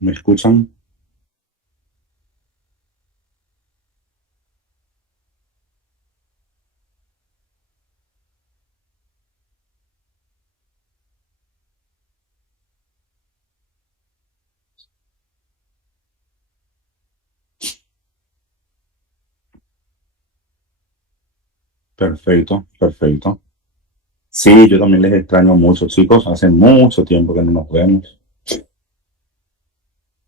¿Me escuchan? Perfecto, perfecto. Sí, yo también les extraño mucho, chicos. Hace mucho tiempo que no nos vemos.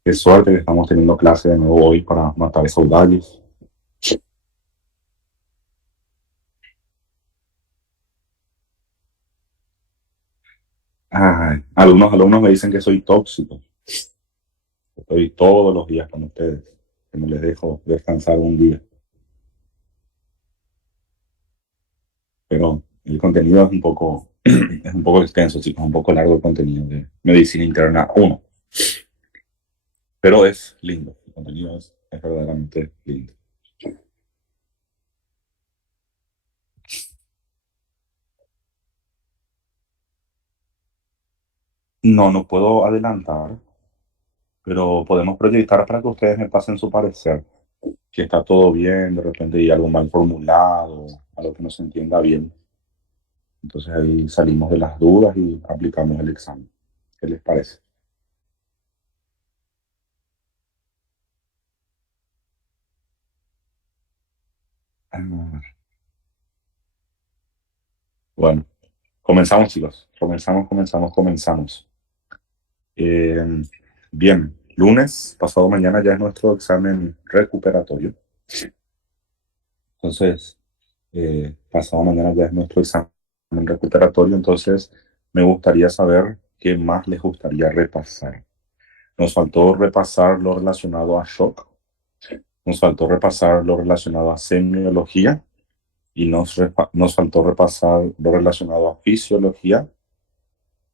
Qué suerte que estamos teniendo clase de nuevo hoy para matar saudades. Ay, algunos alumnos me dicen que soy tóxico. Estoy todos los días con ustedes, que no les dejo descansar un día. Pero el contenido es un poco, es un poco extenso, chicos, un poco largo el contenido de Medicina Interna uno. Pero es lindo, el contenido es verdaderamente lindo. No, no puedo adelantar, pero podemos proyectar para que ustedes me pasen su parecer. Si está todo bien, de repente hay algo mal formulado, algo que no se entienda bien. Entonces ahí salimos de las dudas y aplicamos el examen. ¿Qué les parece? Ah, bueno, comenzamos, chicos. Comenzamos. Eh, bien, lunes, pasado mañana ya es nuestro examen recuperatorio. Entonces, pasado mañana ya es nuestro examen recuperatorio. Entonces, me gustaría saber qué más les gustaría repasar. Nos faltó repasar lo relacionado a shock, nos faltó repasar lo relacionado a semiología y nos faltó repasar lo relacionado a fisiología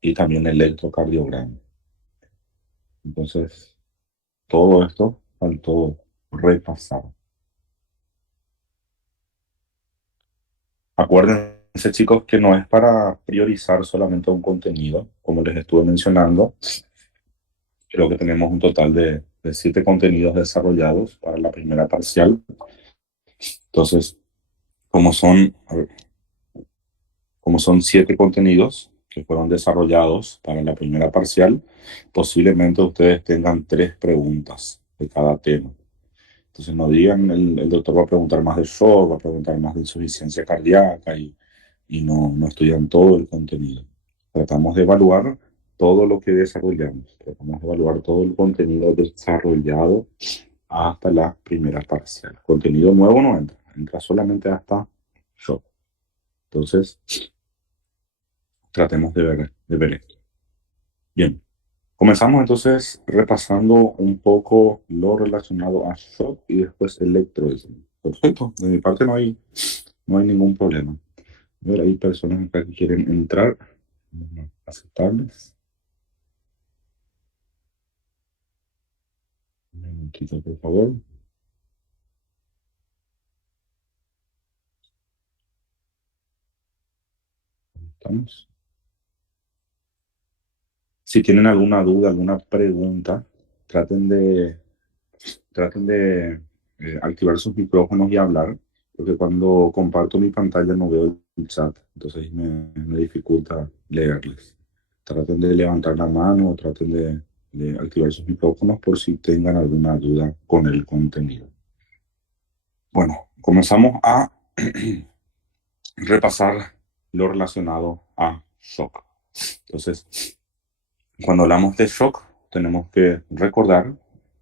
y también electrocardiograma. Entonces, todo esto faltó repasar. Acuérdense, chicos, que no es para priorizar solamente un contenido, como les estuve mencionando. Creo que tenemos un total de 7 contenidos desarrollados para la primera parcial. Entonces, como son, a ver, como son 7 contenidos que fueron desarrollados para la primera parcial, posiblemente ustedes tengan 3 preguntas de cada tema. Entonces no digan, el doctor va a preguntar más de shock, va a preguntar más de insuficiencia cardíaca y no estudian todo el contenido. Tratamos de evaluar todo lo que desarrollamos, tratamos de evaluar todo el contenido desarrollado hasta la primera parcial. Contenido nuevo no entra, entra solamente hasta shock. Entonces, tratemos de ver esto. Bien, comenzamos entonces repasando un poco lo relacionado a shock y después electroestima. Perfecto, de mi parte no hay ningún problema. A ver, hay personas acá que quieren entrar. Vamos a aceptarles. Un minutito, por favor. Estamos. Si tienen alguna duda, alguna pregunta, traten de, traten de activar sus micrófonos y hablar, porque cuando comparto mi pantalla no veo el chat, entonces me dificulta leerles. Traten de levantar la mano o traten de activar sus micrófonos por si tengan alguna duda con el contenido. Bueno, comenzamos a repasar lo relacionado a shock. Entonces, cuando hablamos de shock, tenemos que recordar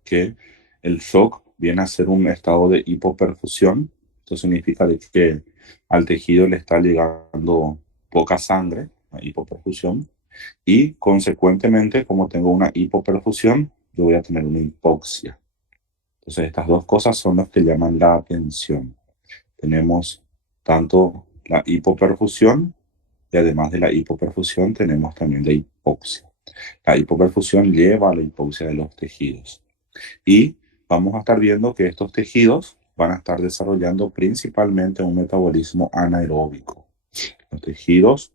que el shock viene a ser un estado de hipoperfusión. Esto significa de que al tejido le está llegando poca sangre, la hipoperfusión, y consecuentemente, como tengo una hipoperfusión, yo voy a tener una hipoxia. Entonces, estas dos cosas son las que llaman la atención. Tenemos tanto la hipoperfusión y además de la hipoperfusión tenemos también la hipoxia. La hipoperfusión lleva a la hipoxia de los tejidos. Y vamos a estar viendo que estos tejidos van a estar desarrollando principalmente un metabolismo anaeróbico. Los tejidos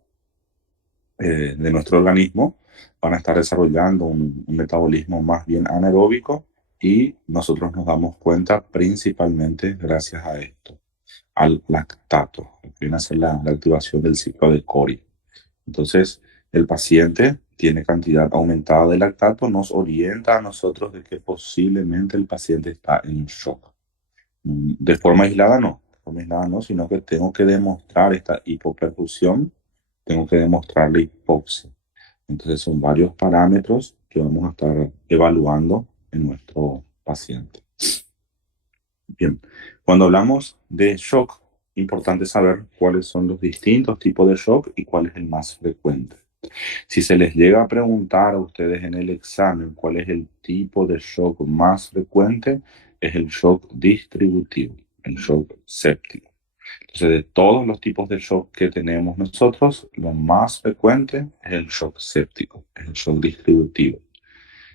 de nuestro organismo van a estar desarrollando un metabolismo más bien anaeróbico y nosotros nos damos cuenta principalmente gracias a esto, al lactato, que viene a ser la activación del ciclo de Cori. Entonces, el paciente tiene cantidad aumentada de lactato, nos orienta a nosotros de que posiblemente el paciente está en shock. De forma aislada no, de forma aislada no, sino que tengo que demostrar esta hipoperfusión, tengo que demostrar la hipoxia. Entonces son varios parámetros que vamos a estar evaluando en nuestro paciente. Bien, cuando hablamos de shock, importante saber cuáles son los distintos tipos de shock y cuál es el más frecuente. Si se les llega a preguntar a ustedes en el examen cuál es el tipo de shock más frecuente, es el shock distributivo, el shock séptico. Entonces, de todos los tipos de shock que tenemos nosotros, lo más frecuente es el shock séptico, es el shock distributivo.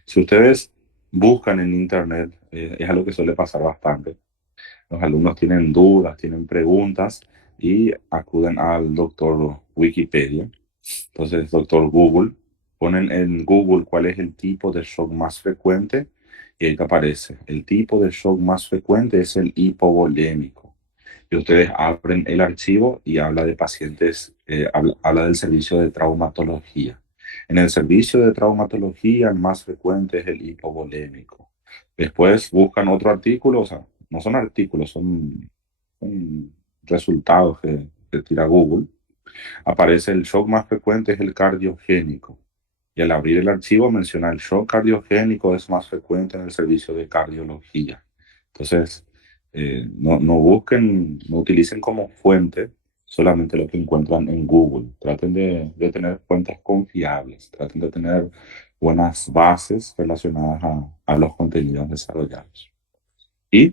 Si ustedes buscan en internet, es algo que suele pasar bastante. Los alumnos tienen dudas, tienen preguntas y acuden al doctor Wikipedia. Entonces, doctor Google, ponen en Google cuál es el tipo de shock más frecuente y ahí te aparece. El tipo de shock más frecuente es el hipovolémico. Y ustedes abren el archivo y habla de pacientes, habla del servicio de traumatología. En el servicio de traumatología, el más frecuente es el hipovolémico. Después buscan otro artículo, o sea, no son artículos, son resultados que tira Google. Aparece el shock más frecuente es el cardiogénico. Y al abrir el archivo menciona el shock cardiogénico es más frecuente en el servicio de cardiología. Entonces, no busquen, no utilicen como fuente solamente lo que encuentran en Google. Traten de tener fuentes confiables, traten de tener buenas bases relacionadas a los contenidos desarrollados. Y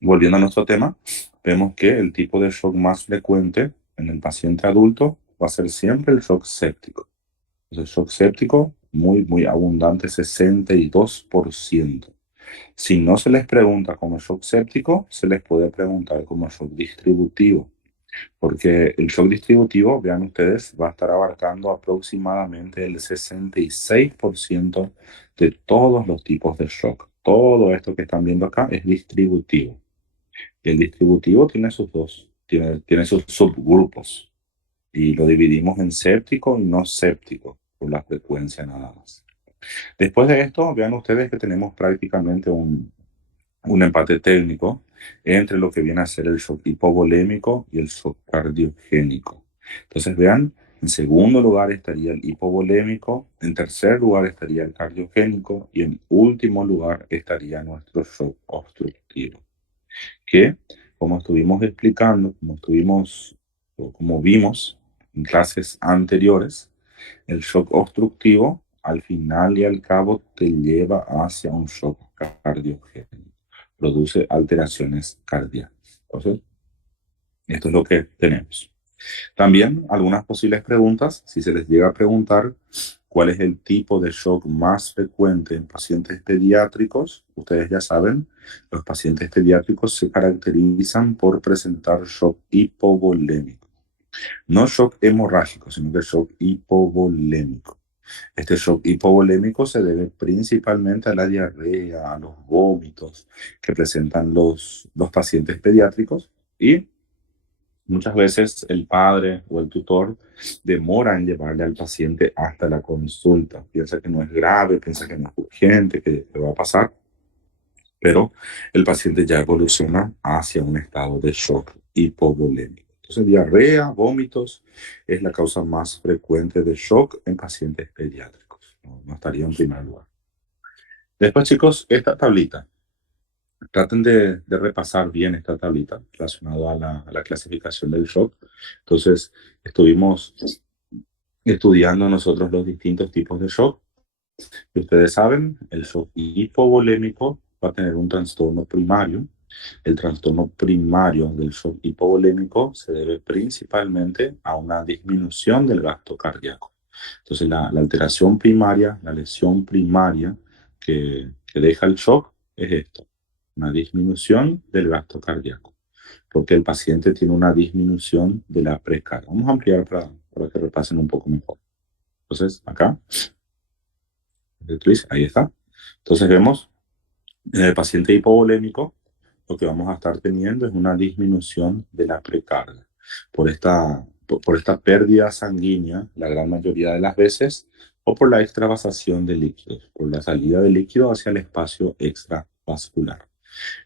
volviendo a nuestro tema, vemos que el tipo de shock más frecuente en el paciente adulto va a ser siempre el shock séptico. El shock séptico, muy abundante, 62%. Si no se les pregunta como shock séptico, se les puede preguntar como shock distributivo, porque el shock distributivo, vean ustedes, va a estar abarcando aproximadamente el 66% de todos los tipos de shock. Todo esto que están viendo acá es distributivo. Y el distributivo tiene sus subgrupos y lo dividimos en séptico y no séptico por la frecuencia nada más. Después de esto, vean ustedes que tenemos prácticamente un empate técnico entre lo que viene a ser el shock hipovolémico y el shock cardiogénico. Entonces vean, en segundo lugar estaría el hipovolémico, en tercer lugar estaría el cardiogénico y en último lugar estaría nuestro shock obstructivo. Que, como estuvimos explicando, como vimos en clases anteriores, el shock obstructivo al final y al cabo te lleva hacia un shock cardiogénico. Produce alteraciones cardíacas. Entonces, esto es lo que tenemos. También algunas posibles preguntas, si se les llega a preguntar cuál es el tipo de shock más frecuente en pacientes pediátricos, ustedes ya saben, los pacientes pediátricos se caracterizan por presentar shock hipovolémico. No shock hemorrágico, sino que shock hipovolémico. Este shock hipovolémico se debe principalmente a la diarrea, a los vómitos que presentan los pacientes pediátricos y muchas veces el padre o el tutor demora en llevarle al paciente hasta la consulta. Piensa que no es grave, piensa que no es urgente, que va a pasar, pero el paciente ya evoluciona hacia un estado de shock hipovolémico. Entonces, diarrea, vómitos es la causa más frecuente de shock en pacientes pediátricos. No estaría en primer lugar. Después, chicos, esta tablita. Traten de repasar bien esta tablita relacionada a la clasificación del shock. Entonces, estuvimos estudiando nosotros los distintos tipos de shock. Y ustedes saben, el shock hipovolémico va a tener un trastorno primario. El trastorno primario del shock hipovolémico se debe principalmente a una disminución del gasto cardíaco. Entonces, la alteración primaria, la lesión primaria que deja el shock es esto, una disminución del gasto cardíaco, porque el paciente tiene una disminución de la precarga. Vamos a ampliar para que repasen un poco mejor. Entonces, acá, ahí está. Entonces vemos, en el paciente hipovolémico, lo que vamos a estar teniendo es una disminución de la precarga. Por esta pérdida sanguínea, la gran mayoría de las veces, o por la extravasación de líquidos, por la salida de líquido hacia el espacio extravascular.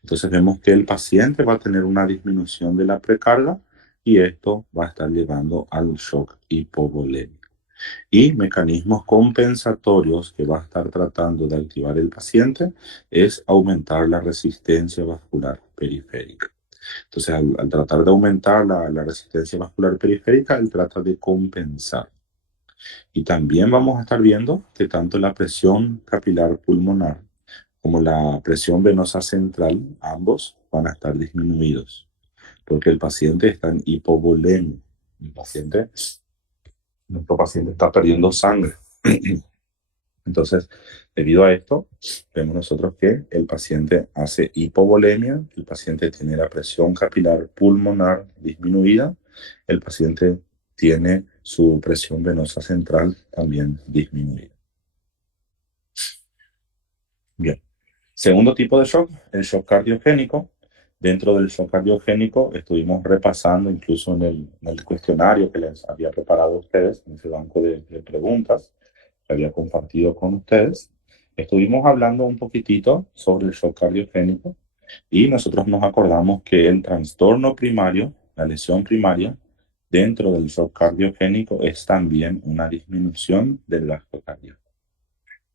Entonces vemos que el paciente va a tener una disminución de la precarga y esto va a estar llevando al shock hipovolémico. Y mecanismos compensatorios que va a estar tratando de activar el paciente es aumentar la resistencia vascular periférica. Entonces, al tratar de aumentar la resistencia vascular periférica, él trata de compensar. Y también vamos a estar viendo que tanto la presión capilar pulmonar como la presión venosa central, ambos van a estar disminuidos, porque el paciente está en hipovolemia. Nuestro paciente está perdiendo sangre. Entonces, debido a esto, vemos nosotros que el paciente hace hipovolemia, el paciente tiene la presión capilar pulmonar disminuida, el paciente tiene su presión venosa central también disminuida. Bien. Segundo tipo de shock, el shock cardiogénico. Dentro del shock cardiogénico estuvimos repasando incluso en el cuestionario que les había preparado a ustedes, en ese banco de preguntas que había compartido con ustedes. Estuvimos hablando un poquitito sobre el shock cardiogénico y nosotros nos acordamos que el trastorno primario, la lesión primaria, dentro del shock cardiogénico es también una disminución del gasto cardíaco.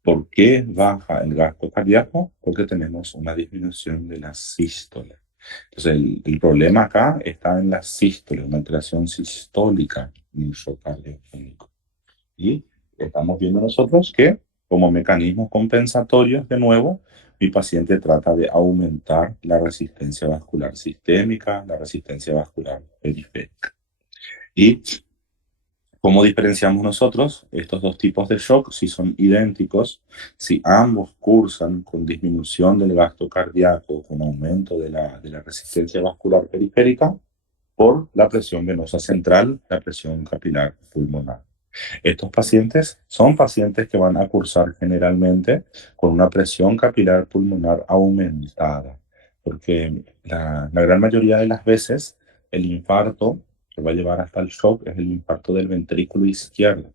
¿Por qué baja el gasto cardíaco? Porque tenemos una disminución de la sístole. Entonces, el problema acá está en la sístole, una alteración sistólica en el shock cardiogénico. Y estamos viendo nosotros que, como mecanismos compensatorios, de nuevo, mi paciente trata de aumentar la resistencia vascular sistémica, la resistencia vascular periférica. Y ¿cómo diferenciamos nosotros estos dos tipos de shock si son idénticos? Si ambos cursan con disminución del gasto cardíaco, con aumento de la resistencia vascular periférica, por la presión venosa central, la presión capilar pulmonar. Estos pacientes son pacientes que van a cursar generalmente con una presión capilar pulmonar aumentada, porque la gran mayoría de las veces el infarto que va a llevar hasta el shock es el infarto del ventrículo izquierdo.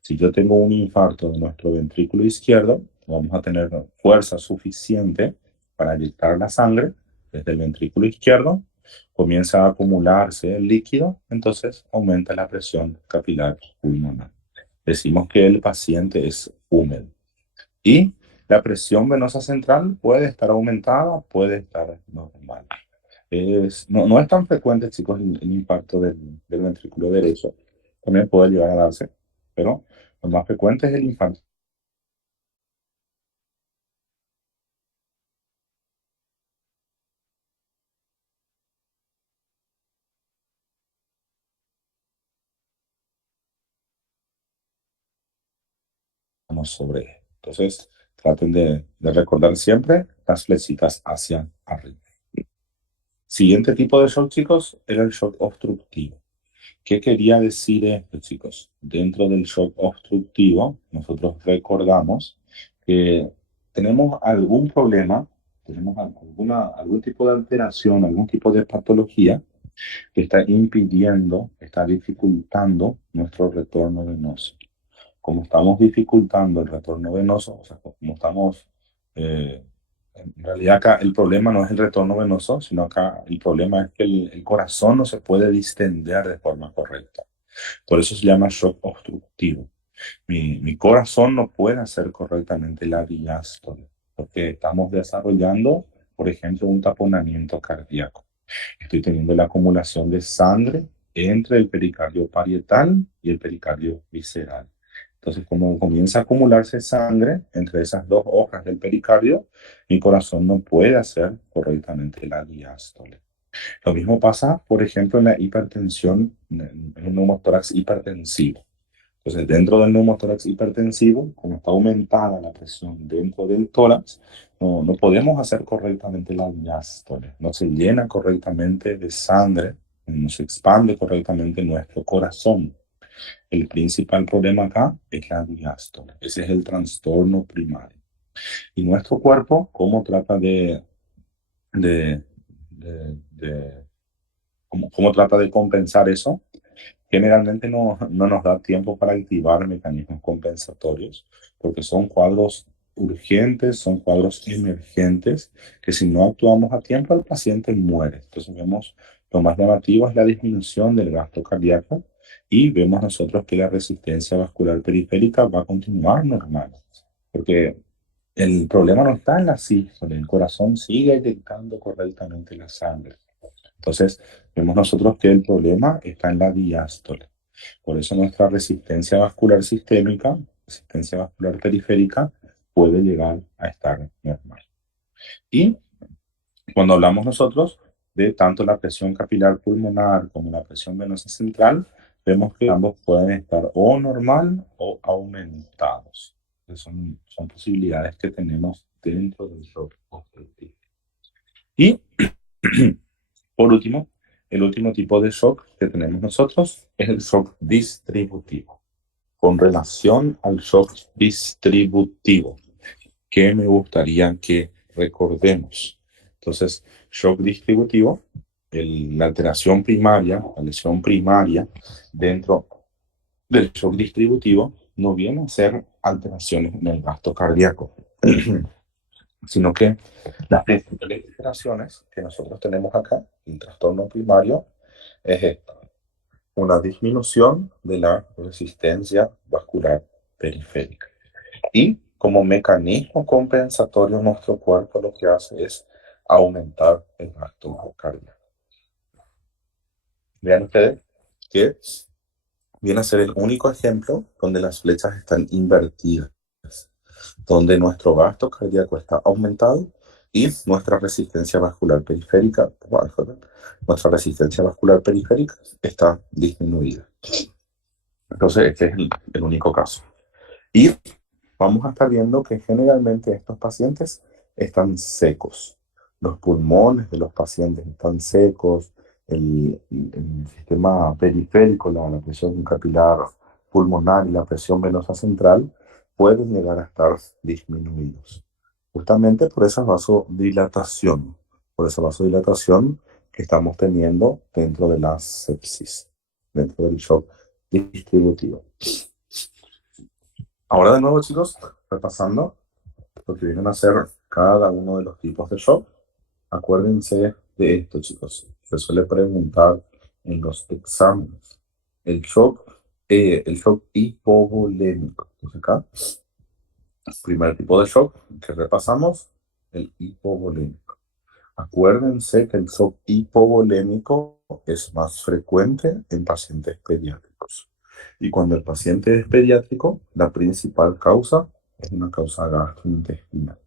Si yo tengo un infarto de nuestro ventrículo izquierdo, vamos a tener fuerza suficiente para inyectar la sangre desde el ventrículo izquierdo, comienza a acumularse el líquido, entonces aumenta la presión capilar pulmonar. Decimos que el paciente es húmedo. Y la presión venosa central puede estar aumentada, puede estar normal. No es tan frecuente, chicos, el impacto del ventrículo derecho. También puede llegar a darse, pero lo más frecuente es el infarto. Sobre esto. Entonces, traten de recordar siempre las flechitas hacia arriba. Siguiente tipo de shock, chicos, era el shock obstructivo. ¿Qué quería decir esto, chicos? Dentro del shock obstructivo, nosotros recordamos que tenemos algún problema, tenemos algún tipo de alteración, algún tipo de patología que está impidiendo, está dificultando nuestro retorno venoso. Como estamos dificultando el retorno venoso, o sea, como estamos, eh, en realidad acá el problema no es el retorno venoso, sino acá el problema es que el corazón no se puede distender de forma correcta. Por eso se llama shock obstructivo. Mi corazón no puede hacer correctamente la diástole, porque estamos desarrollando, por ejemplo, un taponamiento cardíaco. Estoy teniendo la acumulación de sangre entre el pericardio parietal y el pericardio visceral. Entonces, como comienza a acumularse sangre entre esas dos hojas del pericardio, mi corazón no puede hacer correctamente la diástole. Lo mismo pasa, por ejemplo, en la hipertensión, en un neumotórax hipertensivo. Entonces, dentro del neumotórax hipertensivo, como está aumentada la presión dentro del tórax, no podemos hacer correctamente la diástole. No se llena correctamente de sangre, no se expande correctamente nuestro corazón. El principal problema acá es la diástole. Ese es el trastorno primario. Y nuestro cuerpo, ¿cómo trata de, cómo trata de compensar eso? Generalmente no nos da tiempo para activar mecanismos compensatorios, porque son cuadros urgentes, son cuadros emergentes, que si no actuamos a tiempo, el paciente muere. Entonces vemos, lo más llamativo es la disminución del gasto cardíaco y vemos nosotros que la resistencia vascular periférica va a continuar normal, porque el problema no está en la sístole, el corazón sigue inyectando correctamente la sangre. Entonces, vemos nosotros que el problema está en la diástole. Por eso nuestra resistencia vascular sistémica, resistencia vascular periférica, puede llegar a estar normal. Y cuando hablamos nosotros de tanto la presión capilar pulmonar como la presión venosa central, vemos que ambos pueden estar o normal o aumentados. Son posibilidades que tenemos dentro del shock obstructivo. Y por último, el último tipo de shock que tenemos nosotros es el shock distributivo. Con relación al shock distributivo, ¿qué me gustaría que recordemos? Entonces, shock distributivo, la alteración primaria, la lesión primaria dentro del shock distributivo no viene a ser alteraciones en el gasto cardíaco, sino que las principales alteraciones que nosotros tenemos acá, el trastorno primario, es esta: una disminución de la resistencia vascular periférica. Y como mecanismo compensatorio, nuestro cuerpo lo que hace es aumentar el gasto cardíaco. Vean ustedes que viene a ser el único ejemplo donde las flechas están invertidas, donde nuestro gasto cardíaco está aumentado y nuestra resistencia vascular periférica, nuestra resistencia vascular periférica está disminuida. Entonces, este es el único caso. Y vamos a estar viendo que generalmente estos pacientes están secos. Los pulmones de los pacientes están secos, el sistema periférico, la presión capilar pulmonar y la presión venosa central pueden llegar a estar disminuidos. Justamente por esa vasodilatación que estamos teniendo dentro de la sepsis, dentro del shock distributivo. Ahora de nuevo, chicos, repasando lo que vienen a ser cada uno de los tipos de shock. Acuérdense de esto, chicos. Se suele preguntar en los exámenes. El shock hipovolémico. Entonces acá, el primer tipo de shock que repasamos, el hipovolémico. Acuérdense que el shock hipovolémico es más frecuente en pacientes pediátricos. Y cuando el paciente es pediátrico, la principal causa es una causa gastrointestinal.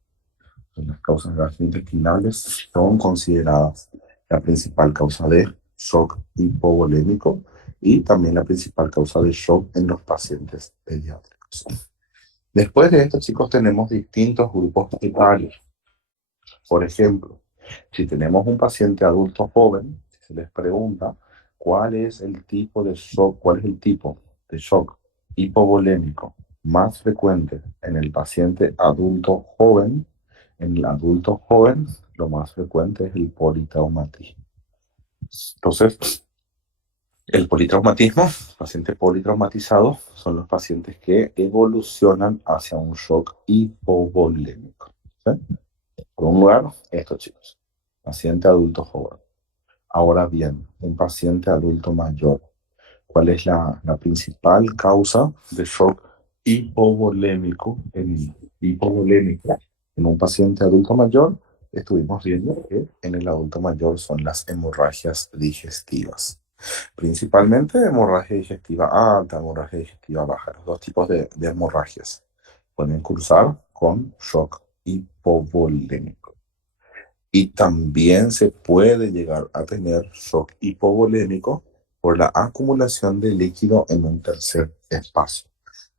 Las causas gastrointestinales son consideradas la principal causa de shock hipovolémico y también la principal causa de shock en los pacientes pediátricos. Después de esto, chicos, tenemos distintos grupos etarios. Por ejemplo, si tenemos un paciente adulto joven, si se les pregunta cuál es el tipo de shock, cuál es el tipo de shock hipovolémico más frecuente en el paciente adulto joven, en el adulto joven lo más frecuente es el politraumatismo. Entonces, el politraumatismo, paciente politraumatizado, son los pacientes que evolucionan hacia un shock hipovolémico. ¿Sí? Por un lugar, estos chicos, paciente adulto joven. Ahora bien, un paciente adulto mayor, ¿cuál es la principal causa de shock hipovolémico en un paciente adulto mayor? Estuvimos viendo que en el adulto mayor son las hemorragias digestivas. Principalmente hemorragia digestiva alta, hemorragia digestiva baja. Los dos tipos de hemorragias pueden cursar con shock hipovolémico. Y también se puede llegar a tener shock hipovolémico por la acumulación de líquido en un tercer espacio,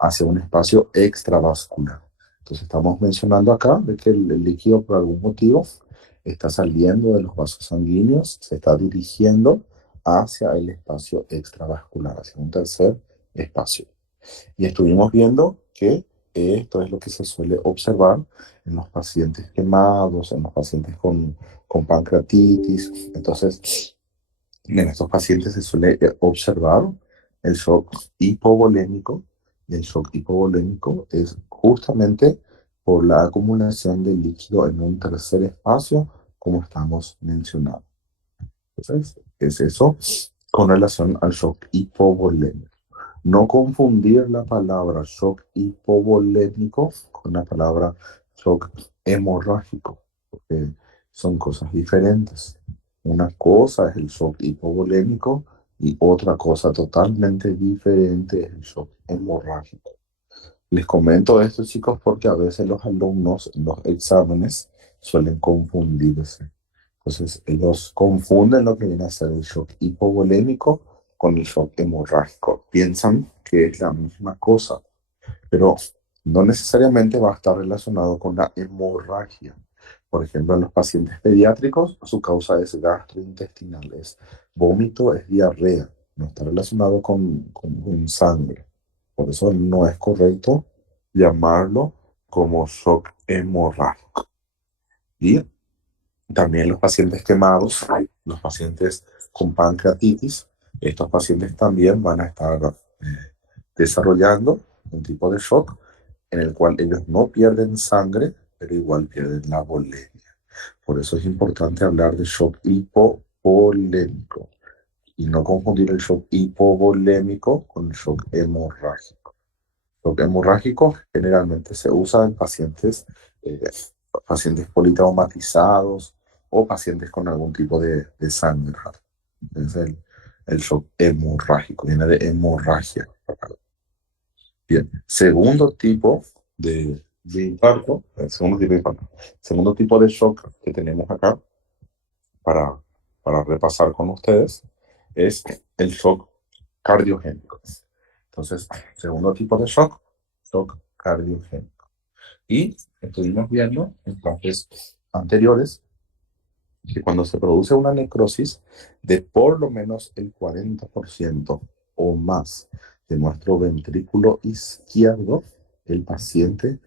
hacia un espacio extravascular. Entonces estamos mencionando acá de que el líquido por algún motivo está saliendo de los vasos sanguíneos, se está dirigiendo hacia el espacio extravascular, hacia un tercer espacio. Y estuvimos viendo que esto es lo que se suele observar en los pacientes quemados, en los pacientes con pancreatitis. Entonces, en estos pacientes se suele observar el shock hipovolémico. Y el shock hipovolémico es justamente por la acumulación de líquido en un tercer espacio, como estamos mencionando. Entonces, es eso con relación al shock hipovolémico. No confundir la palabra shock hipovolémico con la palabra shock hemorrágico, porque son cosas diferentes. Una cosa es el shock hipovolémico y otra cosa totalmente diferente es el shock hemorrágico. Les comento esto, chicos, porque a veces los alumnos en los exámenes suelen confundirse. Entonces, ellos confunden lo que viene a ser el shock hipovolémico con el shock hemorrágico. Piensan que es la misma cosa, pero no necesariamente va a estar relacionado con la hemorragia. Por ejemplo, en los pacientes pediátricos, su causa es gastrointestinal, es vómito, es diarrea, no está relacionado con sangre. Por eso no es correcto llamarlo como shock hemorrágico. Y también los pacientes quemados, los pacientes con pancreatitis, estos pacientes también van a estar desarrollando un tipo de shock en el cual ellos no pierden sangre, pero igual pierden la volemia. Por eso es importante hablar de shock hipovolémico y no confundir el shock hipovolémico con el shock hemorrágico. Shock hemorrágico generalmente se usa en eh, pacientes politraumatizados o pacientes con algún tipo de sangre. Es el shock hemorrágico, viene de hemorragia. Bien, segundo tipo de infarto, segundo tipo de shock que tenemos acá para, para repasar con ustedes es el shock cardiogénico. Entonces, segundo tipo de shock, shock cardiogénico. Y estuvimos viendo en clases anteriores que cuando se produce una necrosis de por lo menos el 40% o más de nuestro ventrículo izquierdo, el paciente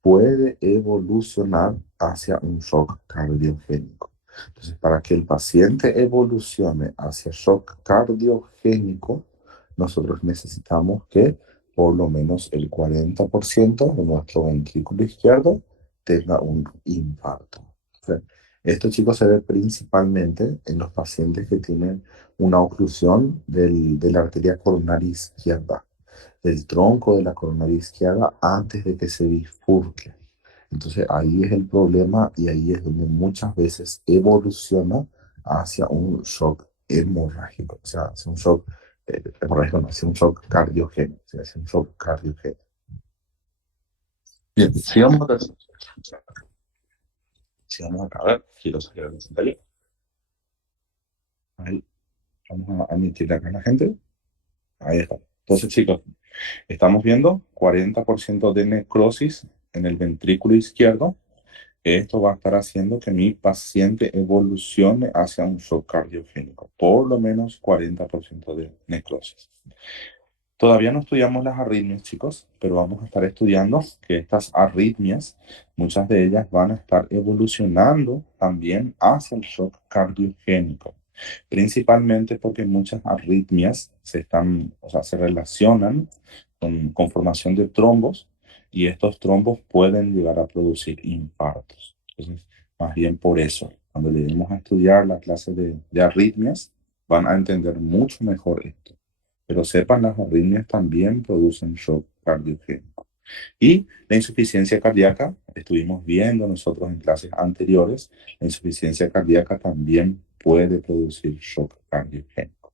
puede evolucionar hacia un shock cardiogénico. Entonces, para que el paciente evolucione hacia shock cardiogénico, nosotros necesitamos que por lo menos el 40% de nuestro ventrículo izquierdo tenga un infarto. O sea, esto, chicos, se ve principalmente en los pacientes que tienen una oclusión de la arteria coronaria izquierda, del tronco de la coronaria izquierda antes de que se bifurque. Entonces ahí es el problema y ahí es donde muchas veces evoluciona hacia un shock hemorrágico, o sea, hacia un shock hemorrágico, no, hacia un shock cardiogénico, o sea, hacia un shock cardiogénico. Bien, sigamos acá. Sigamos acá. A ver, quiero sacar el pantalla. Ahí, vamos a admitir acá a la gente. Ahí está. Entonces, chicos, estamos viendo 40% de necrosis en el ventrículo izquierdo. Esto va a estar haciendo que mi paciente evolucione hacia un shock cardiogénico, por lo menos 40% de necrosis. Todavía no estudiamos las arritmias, chicos, pero vamos a estar estudiando que estas arritmias, muchas de ellas van a estar evolucionando también hacia el shock cardiogénico, principalmente porque muchas arritmias o sea, se relacionan con formación de trombos y estos trombos pueden llegar a producir infartos. Entonces, más bien por eso, cuando lleguemos a estudiar la clase de arritmias, van a entender mucho mejor esto. Pero sepan, las arritmias también producen shock cardiogénico. Y la insuficiencia cardíaca, estuvimos viendo nosotros en clases anteriores, la insuficiencia cardíaca también puede producir shock cardiogénico,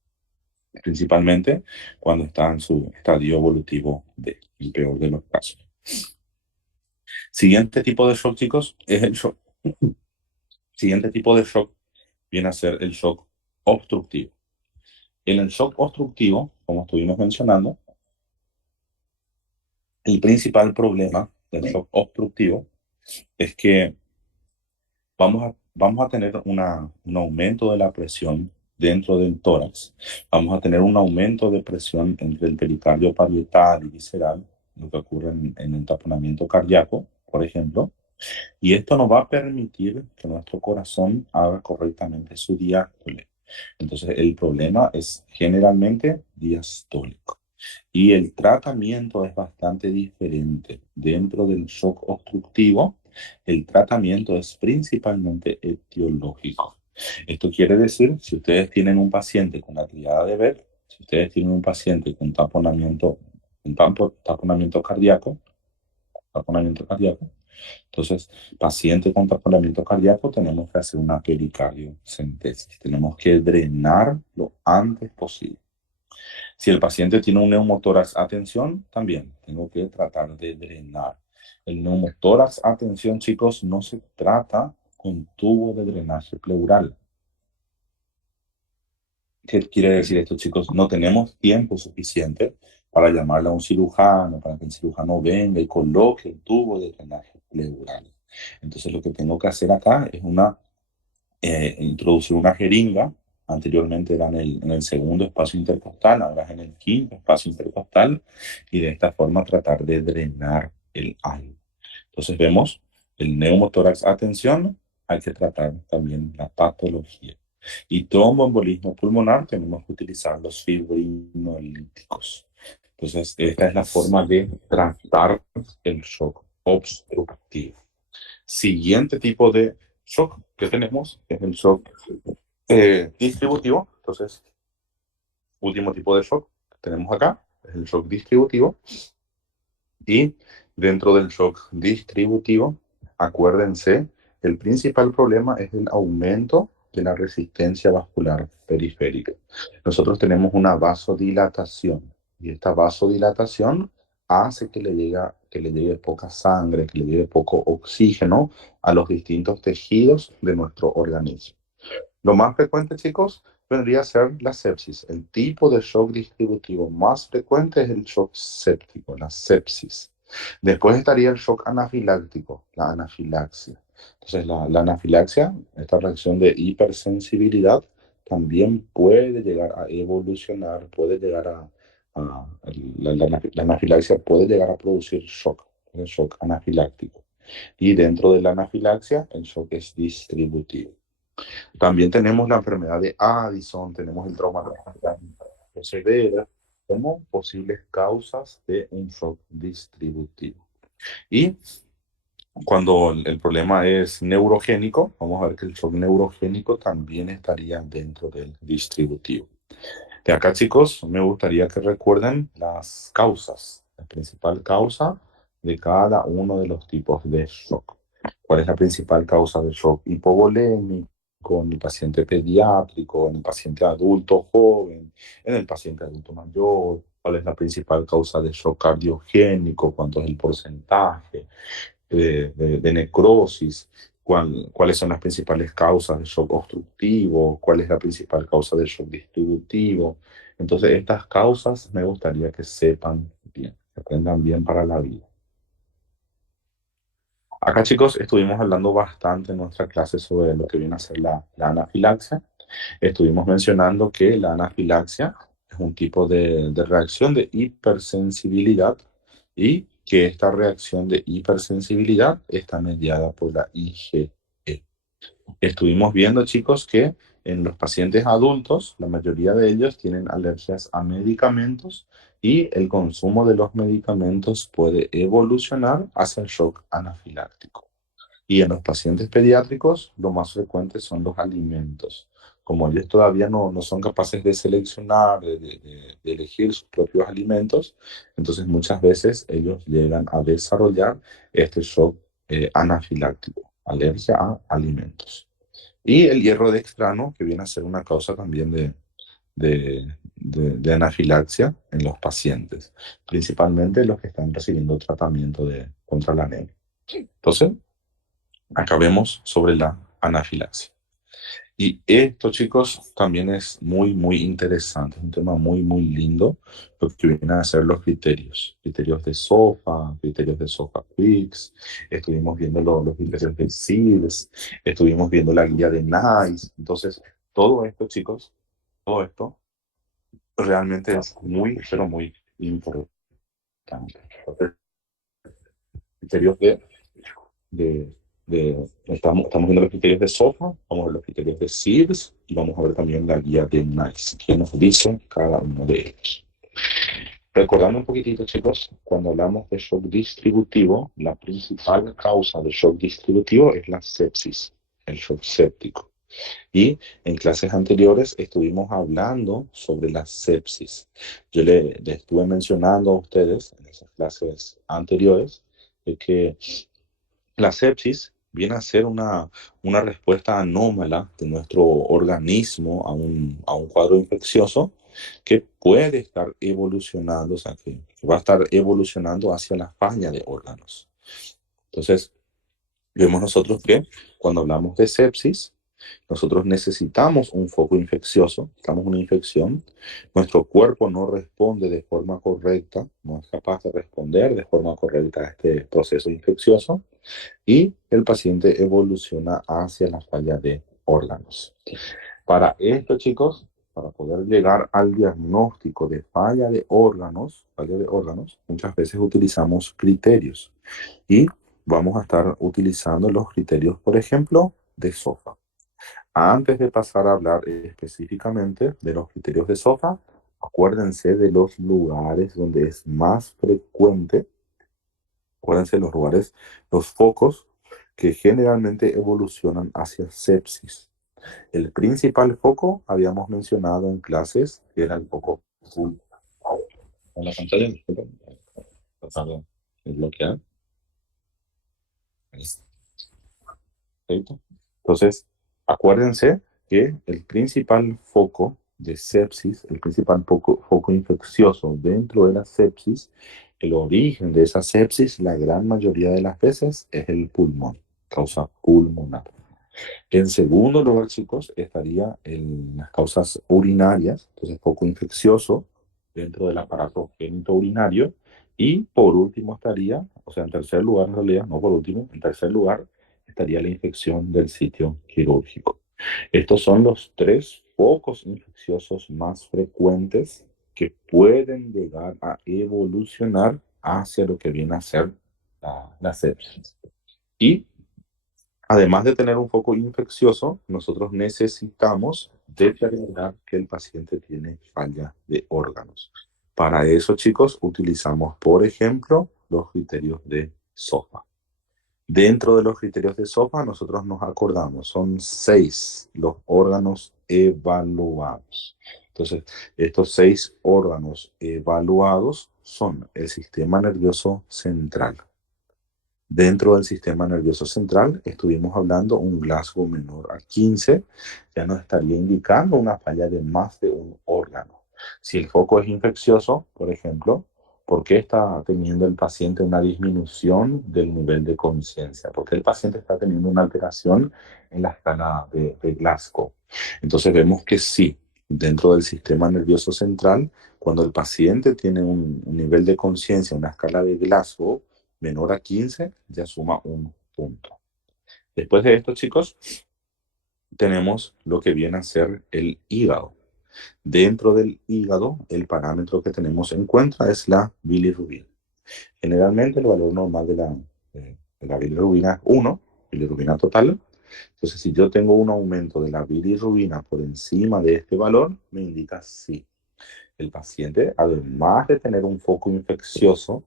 principalmente cuando está en su estadio evolutivo B, el peor de los casos. Siguiente tipo de shock, chicos, es el shock. Siguiente tipo de shock viene a ser el shock obstructivo. En el shock obstructivo, como estuvimos mencionando, el principal problema del shock obstructivo es que vamos a tener un aumento de la presión dentro del tórax, vamos a tener un aumento de presión entre el pericardio parietal y visceral, lo que ocurre en el taponamiento cardíaco, por ejemplo, y esto nos va a permitir que nuestro corazón haga correctamente su diástole. Entonces, el problema es generalmente diastólico. Y el tratamiento es bastante diferente. Dentro del shock obstructivo, el tratamiento es principalmente etiológico. Esto quiere decir, si ustedes tienen un paciente con la triada de Beck, si ustedes tienen un paciente con taponamiento cardíaco, taponamiento cardíaco, entonces, paciente con taponamiento cardíaco, tenemos que hacer una pericardiocentesis. Tenemos que drenar lo antes posible. Si el paciente tiene un neumotórax, atención, también tengo que tratar de drenar. El neumotórax, atención chicos, no se trata con tubo de drenaje pleural. ¿Qué quiere decir esto, chicos? No tenemos tiempo suficiente para llamarle a un cirujano, para que el cirujano venga y coloque el tubo de drenaje pleural. Entonces lo que tengo que hacer acá es introducir una jeringa. Anteriormente era en el segundo espacio intercostal, ahora es en el quinto espacio intercostal, y de esta forma tratar de drenar el aire. Entonces vemos el neumotórax, atención, hay que tratar también la patología. Y tromboembolismo pulmonar, tenemos que utilizar los fibrinolíticos. Entonces, esta es la forma de tratar el shock obstructivo. Siguiente tipo de shock que tenemos es el shock distributivo. Entonces, último tipo de shock que tenemos acá es el shock distributivo. Y dentro del shock distributivo, acuérdense, el principal problema es el aumento de la resistencia vascular periférica. Nosotros tenemos una vasodilatación y esta vasodilatación hace que le llegue poca sangre, que le llegue poco oxígeno a los distintos tejidos de nuestro organismo. Lo más frecuente, chicos, vendría a ser la sepsis. El tipo de shock distributivo más frecuente es el shock séptico, la sepsis. Después estaría el shock anafiláctico, la anafilaxia. Entonces, la anafilaxia, esta reacción de hipersensibilidad, también puede llegar a evolucionar, puede llegar la anafilaxia puede llegar a producir shock, el shock anafiláctico. Y dentro de la anafilaxia, el shock es distributivo. También tenemos la enfermedad de Addison, tenemos el trauma severo, como posibles causas de un shock distributivo. Y cuando el problema es neurogénico, vamos a ver que el shock neurogénico también estaría dentro del distributivo. De acá, chicos, me gustaría que recuerden las causas, la principal causa de cada uno de los tipos de shock. ¿Cuál es la principal causa de shock hipovolémico en el paciente pediátrico, en el paciente adulto joven, en el paciente adulto mayor? ¿Cuál es la principal causa de shock cardiogénico? ¿Cuánto es el porcentaje de necrosis? ¿Cuáles son las principales causas de shock obstructivo? ¿Cuál es la principal causa de shock distributivo? Entonces, estas causas me gustaría que sepan bien, que aprendan bien para la vida. Acá, chicos, estuvimos hablando bastante en nuestra clase sobre lo que viene a ser la anafilaxia. Estuvimos mencionando que la anafilaxia es un tipo de reacción de hipersensibilidad y que esta reacción de hipersensibilidad está mediada por la IgE. Estuvimos viendo, chicos, que en los pacientes adultos, la mayoría de ellos tienen alergias a medicamentos y el consumo de los medicamentos puede evolucionar hacia el shock anafiláctico. Y en los pacientes pediátricos, lo más frecuente son los alimentos. Como ellos todavía no son capaces de seleccionar, de elegir sus propios alimentos, entonces muchas veces ellos llegan a desarrollar este shock anafiláctico, alergia a alimentos. Y el hierro dextrano, que viene a ser una causa también de anafilaxia en los pacientes, principalmente los que están recibiendo tratamiento contra la anemia. Entonces, acá vemos sobre la anafilaxia. Y esto, chicos, también es muy, muy interesante. Es un tema muy, muy lindo, lo que vienen a ser los criterios. Criterios de SOFA, criterios de SOFA-QUIX. Estuvimos viendo los criterios de SIDS. Estuvimos viendo la guía de NICE. Entonces, todo esto, chicos, todo esto realmente es muy, pero muy importante. Entonces, criterios estamos viendo los criterios de SOFA, vamos a ver los criterios de SEARS y vamos a ver también la guía de NICE, que nos dice cada uno de ellos. Recordando un poquitito, chicos, cuando hablamos de shock distributivo, la principal causa de shock distributivo es la sepsis, el shock séptico. Y en clases anteriores estuvimos hablando sobre la sepsis. Yo le estuve mencionando a ustedes en esas clases anteriores de que la sepsis viene a ser una respuesta anómala de nuestro organismo a un cuadro infeccioso que puede estar evolucionando, o sea, que va a estar evolucionando hacia la falla de órganos. Entonces, vemos nosotros que cuando hablamos de sepsis, nosotros necesitamos un foco infeccioso, necesitamos una infección, nuestro cuerpo no responde de forma correcta, no es capaz de responder de forma correcta a este proceso infeccioso y el paciente evoluciona hacia la falla de órganos. Para esto, chicos, para poder llegar al diagnóstico de falla de órganos, muchas veces utilizamos criterios y vamos a estar utilizando los criterios, por ejemplo, de SOFA. Antes de pasar a hablar específicamente de los criterios de SOFA, acuérdense de los lugares donde es más frecuente, acuérdense de los lugares, los focos que generalmente evolucionan hacia sepsis. El principal foco, habíamos mencionado en clases, que era el foco azul. En la pantalla, tratando de bloquear. Perfecto. Entonces, acuérdense que el principal foco de sepsis, el principal foco infeccioso dentro de la sepsis, el origen de esa sepsis, la gran mayoría de las veces es el pulmón, causa pulmonar. En segundo lugar, chicos, estaría en las causas urinarias, entonces foco infeccioso dentro del aparato genitourinario. Y por último estaría, o sea, en tercer lugar en realidad, no por último, en tercer lugar estaría la infección del sitio quirúrgico. Estos son los tres focos infecciosos más frecuentes que pueden llegar a evolucionar hacia lo que viene a ser la sepsis. Y además de tener un foco infeccioso, nosotros necesitamos determinar que el paciente tiene falla de órganos. Para eso, chicos, utilizamos, por ejemplo, los criterios de SOFA. Dentro de los criterios de SOFA, nosotros nos acordamos, son 6 los órganos evaluados. Entonces, estos 6 órganos evaluados son el sistema nervioso central. Dentro del sistema nervioso central estuvimos hablando un Glasgow menor a 15, ya nos estaría indicando una falla de más de un órgano. Si el foco es infeccioso, por ejemplo, ¿por qué está teniendo el paciente una disminución del nivel de conciencia? ¿Por qué el paciente está teniendo una alteración en la escala de Glasgow? Entonces vemos que sí, dentro del sistema nervioso central, cuando el paciente tiene un nivel de conciencia, una escala de Glasgow, menor a 15, ya suma un punto. Después de esto, chicos, tenemos lo que viene a ser el hígado. Dentro del hígado, el parámetro que tenemos en cuenta es la bilirrubina. Generalmente el valor normal de la bilirrubina es 1, bilirrubina total. Entonces, si yo tengo un aumento de la bilirrubina por encima de este valor, me indica sí. El paciente, además de tener un foco infeccioso,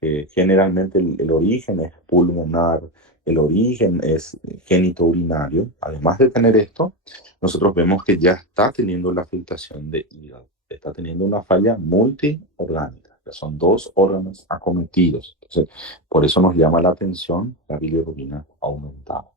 que generalmente el origen es pulmonar, el origen es genitourinario. Además de tener esto, nosotros vemos que ya está teniendo la afectación de hígado, está teniendo una falla multiorgánica, que son 2 órganos acometidos. Entonces, por eso nos llama la atención la bilirrubina aumentada.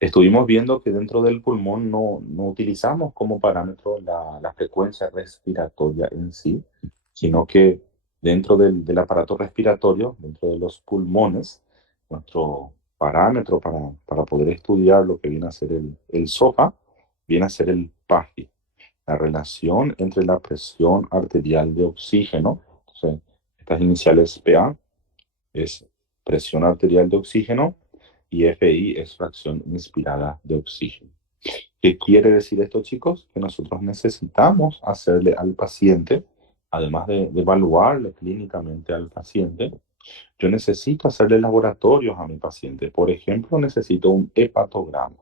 Estuvimos viendo que dentro del pulmón no utilizamos como parámetro la frecuencia respiratoria en sí, sino que dentro del aparato respiratorio, dentro de los pulmones, nuestro parámetro para poder estudiar lo que viene a ser el SOFA, viene a ser el PAGI, la relación entre la presión arterial de oxígeno. Entonces, estas iniciales PA es presión arterial de oxígeno y FI es fracción inspirada de oxígeno. ¿Qué quiere decir esto, chicos? Que nosotros necesitamos hacerle al paciente, además de evaluarle clínicamente al paciente, yo necesito hacerle laboratorios a mi paciente. Por ejemplo, necesito un hepatograma.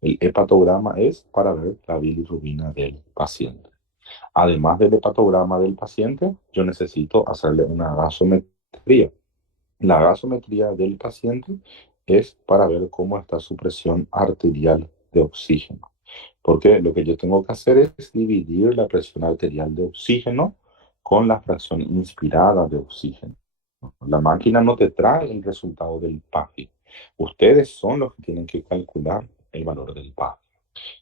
El hepatograma es para ver la bilirrubina del paciente. Además del hepatograma del paciente, yo necesito hacerle una gasometría. La gasometría del paciente es para ver cómo está su presión arterial de oxígeno. Porque lo que yo tengo que hacer es dividir la presión arterial de oxígeno con la fracción inspirada de oxígeno. La máquina no te trae el resultado del PAFI. Ustedes son los que tienen que calcular el valor del PAFI.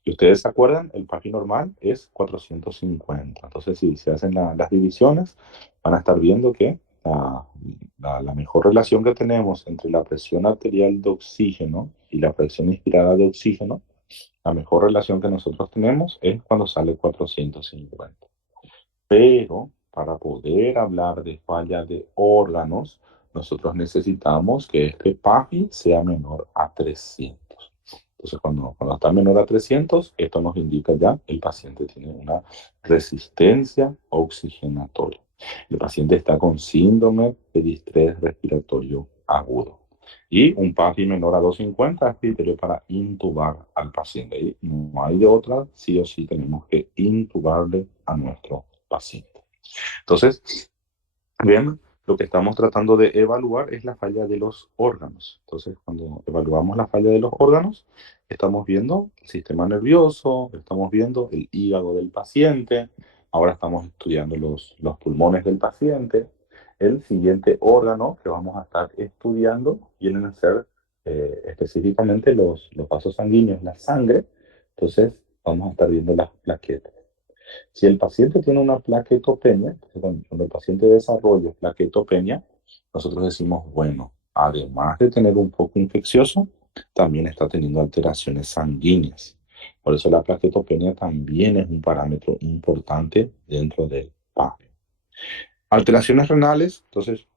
Y ustedes se acuerdan, el PAFI normal es 450. Entonces, si se hacen las divisiones, van a estar viendo que la mejor relación que tenemos entre la presión arterial de oxígeno y la presión inspirada de oxígeno, la mejor relación que nosotros tenemos es cuando sale 450. Pero para poder hablar de falla de órganos, nosotros necesitamos que este PAFI sea menor a 300. Entonces, cuando está menor a 300, esto nos indica ya que el paciente tiene una resistencia oxigenatoria. El paciente está con síndrome de distrés respiratorio agudo. Y un PAFI menor a 250 es criterio para intubar al paciente. Y no hay de otra, sí o sí tenemos que intubarle a nuestro paciente. Entonces, bien, lo que estamos tratando de evaluar es la falla de los órganos. Entonces, cuando evaluamos la falla de los órganos, estamos viendo el sistema nervioso, estamos viendo el hígado del paciente, ahora estamos estudiando los pulmones del paciente. El siguiente órgano que vamos a estar estudiando vienen a ser específicamente los vasos sanguíneos, la sangre. Entonces, vamos a estar viendo las plaquetas. Si el paciente tiene una plaquetopenia, cuando el paciente desarrolla plaquetopenia, nosotros decimos, bueno, además de tener un foco infeccioso, también está teniendo alteraciones sanguíneas. Por eso la plaquetopenia también es un parámetro importante dentro del PAP. Alteraciones renales, entonces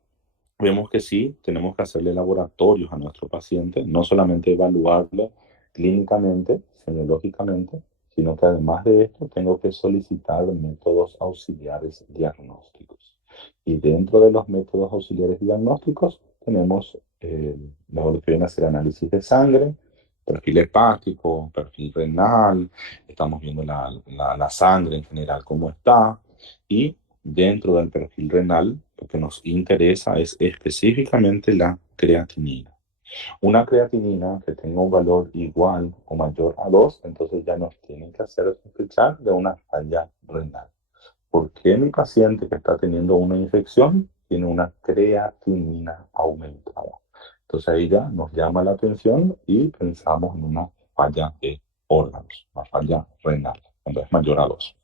vemos que sí, tenemos que hacerle laboratorios a nuestro paciente, no solamente evaluarlo clínicamente, semiológicamente, sino que además de esto tengo que solicitar métodos auxiliares diagnósticos. Y dentro de los métodos auxiliares diagnósticos tenemos lo que viene a ser análisis de sangre, perfil hepático, perfil renal, estamos viendo la sangre en general cómo está, y dentro del perfil renal, lo que nos interesa es específicamente la creatinina. Una creatinina que tenga un valor igual o mayor a 2, entonces ya nos tienen que hacer sospechar de una falla renal. ¿Por qué mi paciente que está teniendo una infección tiene una creatinina aumentada? Entonces ahí ya nos llama la atención y pensamos en una falla de órganos, una falla renal, cuando es mayor a 2.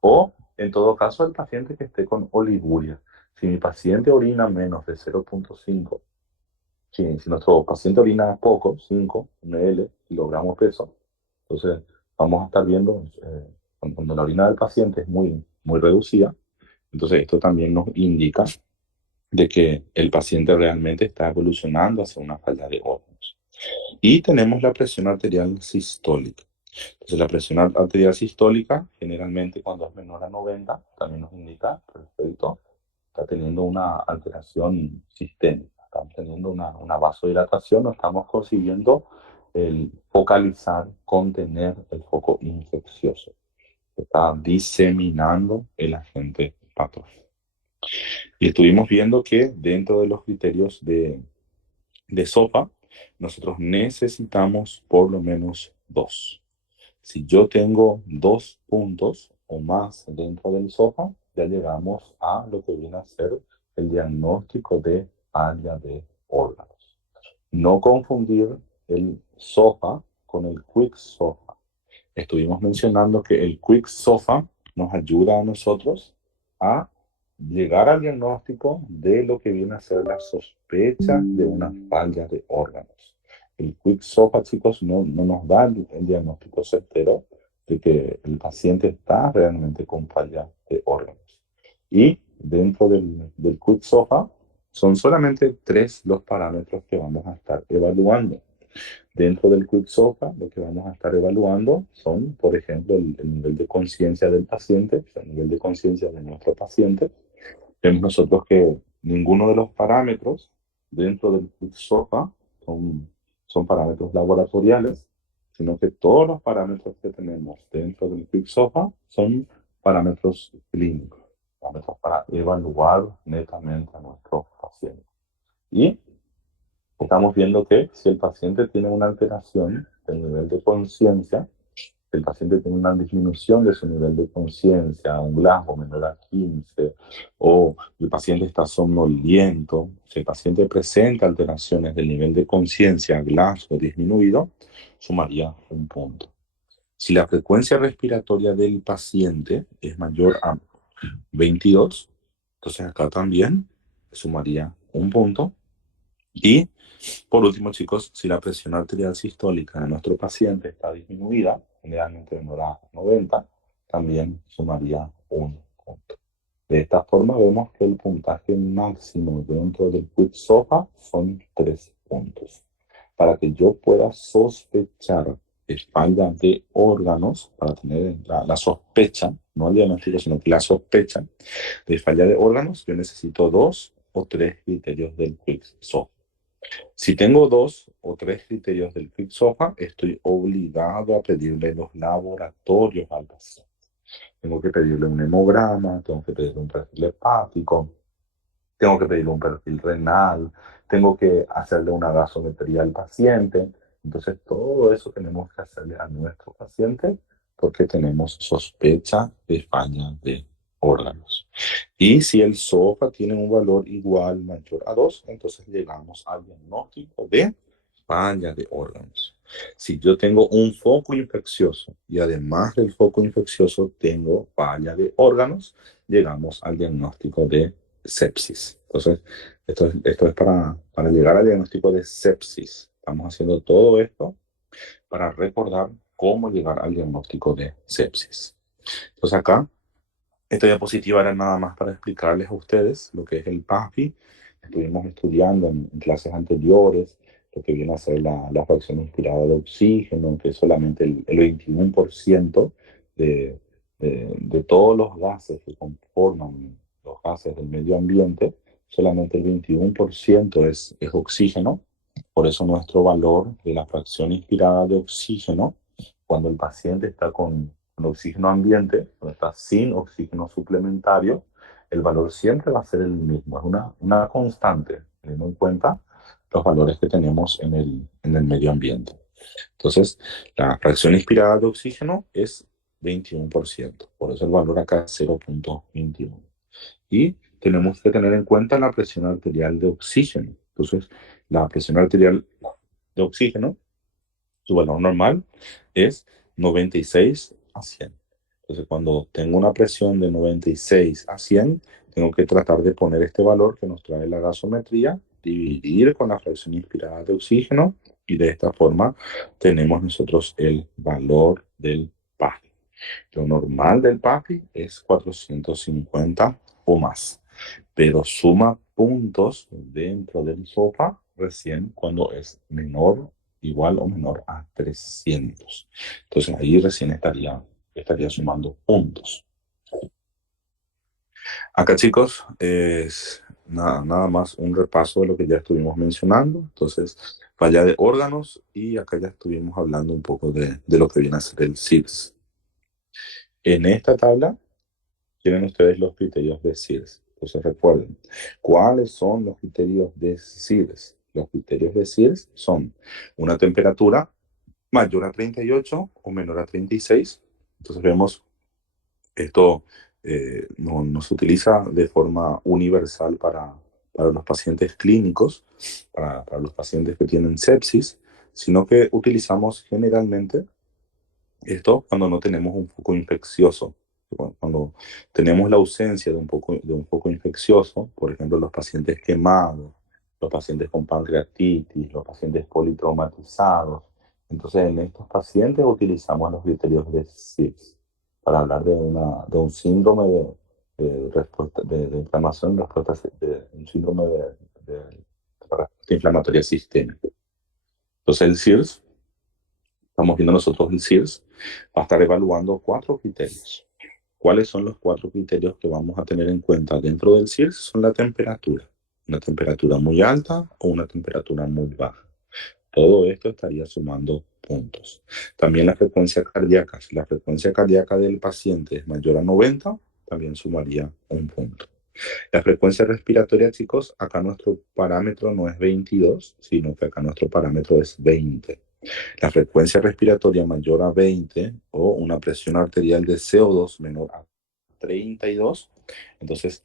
O, en todo caso, el paciente que esté con oliguria. Si mi paciente orina menos de 0,5, si nuestro paciente orina poco, 5 ml, kilogramos peso, entonces vamos a estar viendo, cuando la orina del paciente es muy, muy reducida, entonces esto también nos indica de que el paciente realmente está evolucionando hacia una falla de órganos. Y tenemos la presión arterial sistólica. Entonces, la presión arterial sistólica, generalmente cuando es menor a 90, también nos indica que el feto está teniendo una alteración sistémica, estamos teniendo una vasodilatación, no estamos consiguiendo focalizar, contener el foco infeccioso. Está diseminando el agente patógeno. Y estuvimos viendo que dentro de los criterios de SOPA, nosotros necesitamos por lo menos dos. Si yo tengo 2 puntos o más dentro del SOFA, ya llegamos a lo que viene a ser el diagnóstico de falla de órganos. No confundir el SOFA con el Quick SOFA. Estuvimos mencionando que el Quick SOFA nos ayuda a nosotros a llegar al diagnóstico de lo que viene a ser la sospecha de una falla de órganos. El Quick SOFA, chicos, no nos da el diagnóstico certero de que el paciente está realmente con falla de órganos. Y dentro del Quick SOFA son solamente 3 los parámetros que vamos a estar evaluando. Dentro del Quick SOFA, lo que vamos a estar evaluando son, por ejemplo, el nivel de conciencia del paciente, o sea, el nivel de conciencia de nuestro paciente. Vemos nosotros que ninguno de los parámetros dentro del Quick SOFA son parámetros laboratoriales, sino que todos los parámetros que tenemos dentro del Quick SOFA son parámetros clínicos, parámetros para evaluar netamente a nuestros pacientes. Y estamos viendo que si el paciente tiene una alteración del nivel de conciencia, el paciente tiene una disminución de su nivel de conciencia, un Glasgow menor a 15, o el paciente está somnoliento, si el paciente presenta alteraciones del nivel de conciencia, Glasgow disminuido, sumaría un punto. Si la frecuencia respiratoria del paciente es mayor a 22, entonces acá también sumaría un punto. Y por último, chicos, si la presión arterial sistólica de nuestro paciente está disminuida, generalmente menor a 90, también sumaría un punto. De esta forma vemos que el puntaje máximo dentro del Quick SOFA son 3 puntos. Para que yo pueda sospechar de falla de órganos, para tener la sospecha, no el diagnóstico, sino que la sospecha de falla de órganos, yo necesito 2 o 3 criterios del Quick SOFA. Si tengo 2 o 3 criterios del Quick SOFA, estoy obligado a pedirle los laboratorios al paciente. Tengo que pedirle un hemograma, tengo que pedirle un perfil hepático, tengo que pedirle un perfil renal, tengo que hacerle una gasometría al paciente. Entonces, todo eso tenemos que hacerle a nuestro paciente porque tenemos sospecha de falla de órganos. Y si el SOFA tiene un valor igual mayor a 2, entonces llegamos al diagnóstico de falla de órganos. Si yo tengo un foco infeccioso y además del foco infeccioso tengo falla de órganos, llegamos al diagnóstico de sepsis. Entonces, esto es para llegar al diagnóstico de sepsis. Estamos haciendo todo esto para recordar cómo llegar al diagnóstico de sepsis. Entonces acá, esta diapositiva era nada más para explicarles a ustedes lo que es el PASPI. Estuvimos estudiando en clases anteriores lo que viene a ser la fracción inspirada de oxígeno, que es solamente el 21% de todos los gases que conforman los gases del medio ambiente, solamente el 21% es oxígeno. Por eso nuestro valor de la fracción inspirada de oxígeno, cuando el paciente está con oxígeno ambiente, cuando está sin oxígeno suplementario, el valor siempre va a ser el mismo. Es una constante, teniendo en cuenta los valores que tenemos en el medio ambiente. Entonces, la fracción inspirada de oxígeno es 21%. Por eso el valor acá es 0.21. Y tenemos que tener en cuenta la presión arterial de oxígeno. Entonces, la presión arterial de oxígeno, su valor normal es 96 a 100. Entonces, cuando tengo una presión de 96 a 100, tengo que tratar de poner este valor que nos trae la gasometría, dividir con la fracción inspirada de oxígeno, y de esta forma tenemos nosotros el valor del PASPI. Lo normal del PASPI es 450 o más, pero suma puntos dentro del SOFA recién cuando es menor, igual o menor a 300. Entonces ahí recién estaría sumando puntos. Acá, chicos, es nada más un repaso de lo que ya estuvimos mencionando. Entonces, falla de órganos, y acá ya estuvimos hablando un poco de lo que viene a ser el SIRS. En esta tabla tienen ustedes los criterios de SIRS. Entonces recuerden, ¿cuáles son los criterios de SIRS? Los criterios de SIRS son una temperatura mayor a 38 o menor a 36. Entonces vemos, esto no se utiliza de forma universal para los pacientes clínicos, para los pacientes que tienen sepsis, sino que utilizamos generalmente esto cuando no tenemos un foco infeccioso. Cuando tenemos la ausencia de un foco infeccioso, por ejemplo, los pacientes quemados, los pacientes con pancreatitis, los pacientes politraumatizados. Entonces, en estos pacientes utilizamos los criterios de SIRS para hablar de un síndrome de inflamación, de un síndrome de respuesta inflamatoria sistémica. Entonces, el SIRS estamos viendo nosotros el CIRS, va a estar evaluando 4 criterios. ¿Cuáles son los 4 criterios que vamos a tener en cuenta dentro del CIRS? Son la temperatura, una temperatura muy alta o una temperatura muy baja. Todo esto estaría sumando puntos. También la frecuencia cardíaca. Si la frecuencia cardíaca del paciente es mayor a 90, también sumaría un punto. La frecuencia respiratoria, chicos, acá nuestro parámetro no es 22, sino que acá nuestro parámetro es 20. La frecuencia respiratoria mayor a 20 o una presión arterial de CO2 menor a 32, entonces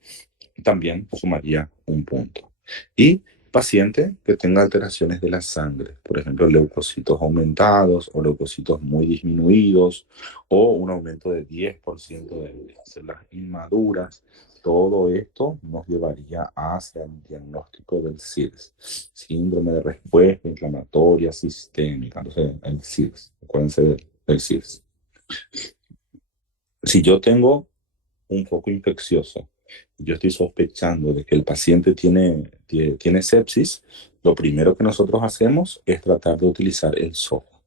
también sumaría un punto. Y paciente que tenga alteraciones de la sangre, por ejemplo, leucocitos aumentados o leucocitos muy disminuidos o un aumento de 10% de células inmaduras, todo esto nos llevaría hacia el diagnóstico del CIRS, síndrome de respuesta inflamatoria sistémica, entonces el CIRS, acuérdense del CIRS. Si yo tengo un foco infeccioso, yo estoy sospechando de que el paciente tiene sepsis, lo primero que nosotros hacemos es tratar de utilizar el SOFA.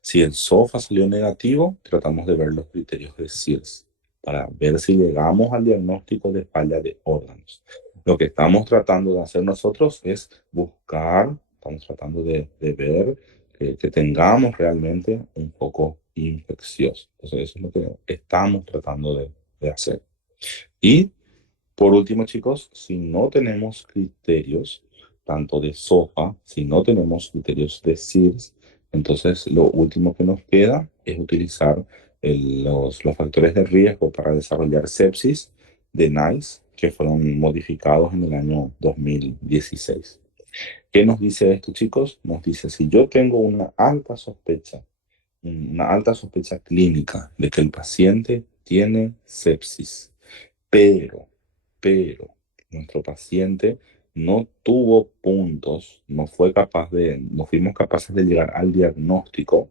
Si el SOFA salió negativo, tratamos de ver los criterios de CIRS para ver si llegamos al diagnóstico de falla de órganos. Lo que estamos tratando de hacer nosotros es estamos tratando de ver que tengamos realmente un foco infeccioso. Entonces, eso es lo que estamos tratando de hacer. Y por último, chicos, si no tenemos criterios, tanto de SOFA, si no tenemos criterios de CIRS, entonces lo último que nos queda es utilizar los factores de riesgo para desarrollar sepsis de NICE, que fueron modificados en el año 2016. ¿Qué nos dice esto, chicos? Nos dice, si yo tengo una alta sospecha clínica de que el paciente tiene sepsis, pero nuestro paciente no tuvo puntos, no fuimos capaces de llegar al diagnóstico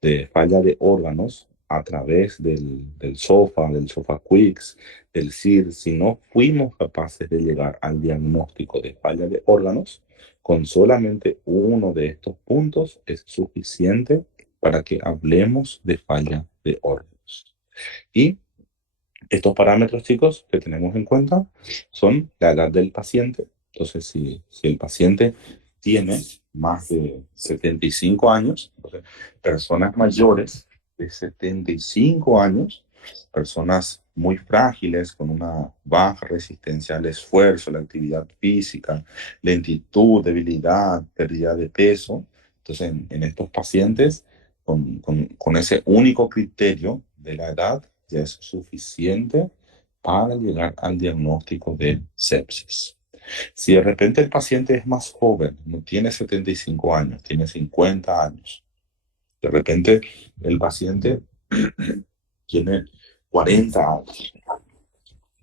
de falla de órganos a través del SOFA, del SOFA Quicks, del CIR. Si no fuimos capaces de llegar al diagnóstico de falla de órganos, con solamente uno de estos puntos es suficiente para que hablemos de falla de órganos. Y estos parámetros, chicos, que tenemos en cuenta son la edad del paciente. Entonces, si el paciente tiene más de 75 años, entonces, personas mayores de 75 años, personas muy frágiles, con una baja resistencia al esfuerzo, la actividad física, lentitud, debilidad, pérdida de peso. Entonces, en estos pacientes, con ese único criterio de la edad, ya es suficiente para llegar al diagnóstico de sepsis. Si de repente el paciente es más joven, no tiene 75 años, tiene 50 años, de repente el paciente tiene 40 años,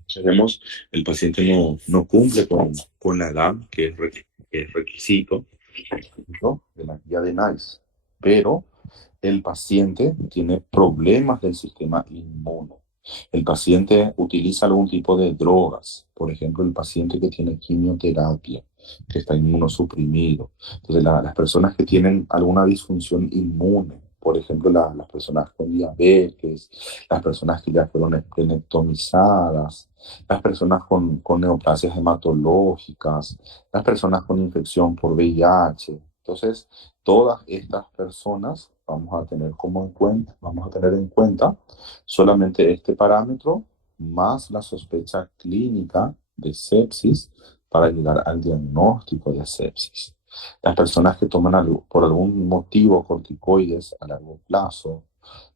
sabemos, el paciente no cumple con la edad que es requisito, ¿no?, de la guía de NICE, pero el paciente tiene problemas del sistema inmune. El paciente utiliza algún tipo de drogas, por ejemplo, el paciente que tiene quimioterapia, que está inmunosuprimido. Entonces, las personas que tienen alguna disfunción inmune, por ejemplo, las personas con diabetes, las personas que ya fueron esplenectomizadas, las personas con neoplasias hematológicas, las personas con infección por VIH. Entonces, todas estas personas vamos a tener en cuenta solamente este parámetro más la sospecha clínica de sepsis para llegar al diagnóstico de sepsis. Las personas que toman por algún motivo corticoides a largo plazo,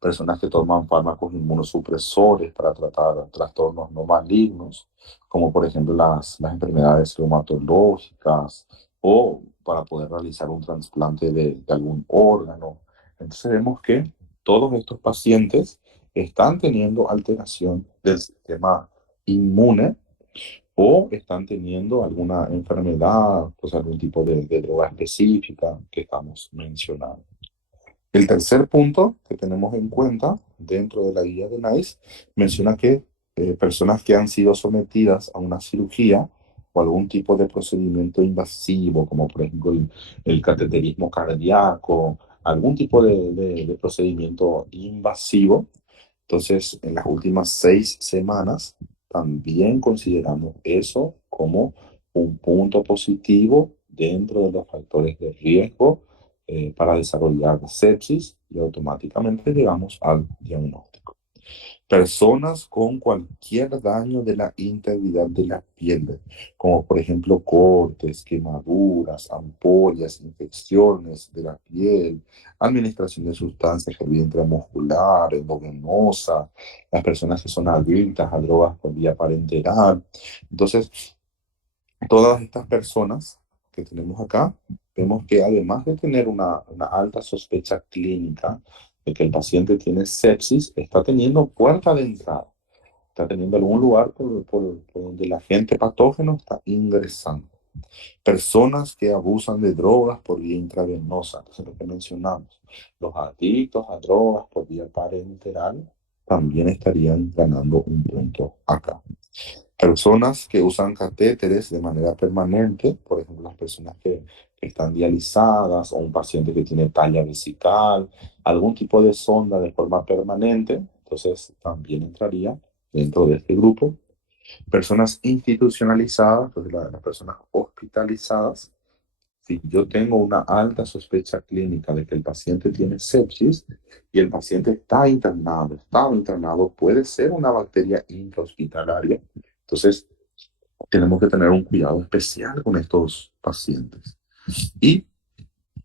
personas que toman fármacos inmunosupresores para tratar trastornos no malignos, como por ejemplo las enfermedades reumatológicas o para poder realizar un trasplante de algún órgano. Entonces vemos que todos estos pacientes están teniendo alteración del sistema inmune o están teniendo alguna enfermedad, pues algún tipo de droga específica que estamos mencionando. El tercer punto que tenemos en cuenta dentro de la guía de NICE menciona que personas que han sido sometidas a una cirugía o algún tipo de procedimiento invasivo, como por ejemplo el cateterismo cardíaco, algún tipo de procedimiento invasivo. Entonces, en las últimas 6 semanas, también consideramos eso como un punto positivo dentro de los factores de riesgo para desarrollar sepsis y automáticamente llegamos al diagnóstico. Personas con cualquier daño de la integridad de la piel, como por ejemplo cortes, quemaduras, ampollas, infecciones de la piel, administración de sustancias por vía intramuscular, endovenosa, las personas que son adictas a drogas por vía parenteral. Entonces, todas estas personas que tenemos acá, vemos que además de tener una alta sospecha clínica de que el paciente tiene sepsis, está teniendo puerta de entrada, está teniendo algún lugar por donde el agente patógeno está ingresando. Personas que abusan de drogas por vía intravenosa, entonces lo que mencionamos, los adictos a drogas por vía parenteral también estarían ganando un punto acá. Personas que usan catéteres de manera permanente, por ejemplo, las personas que están dializadas o un paciente que tiene talla vesical, algún tipo de sonda de forma permanente, entonces también entraría dentro de este grupo. Personas institucionalizadas, entonces las personas hospitalizadas, si yo tengo una alta sospecha clínica de que el paciente tiene sepsis y el paciente estaba internado, puede ser una bacteria intrahospitalaria. Entonces, tenemos que tener un cuidado especial con estos pacientes. Y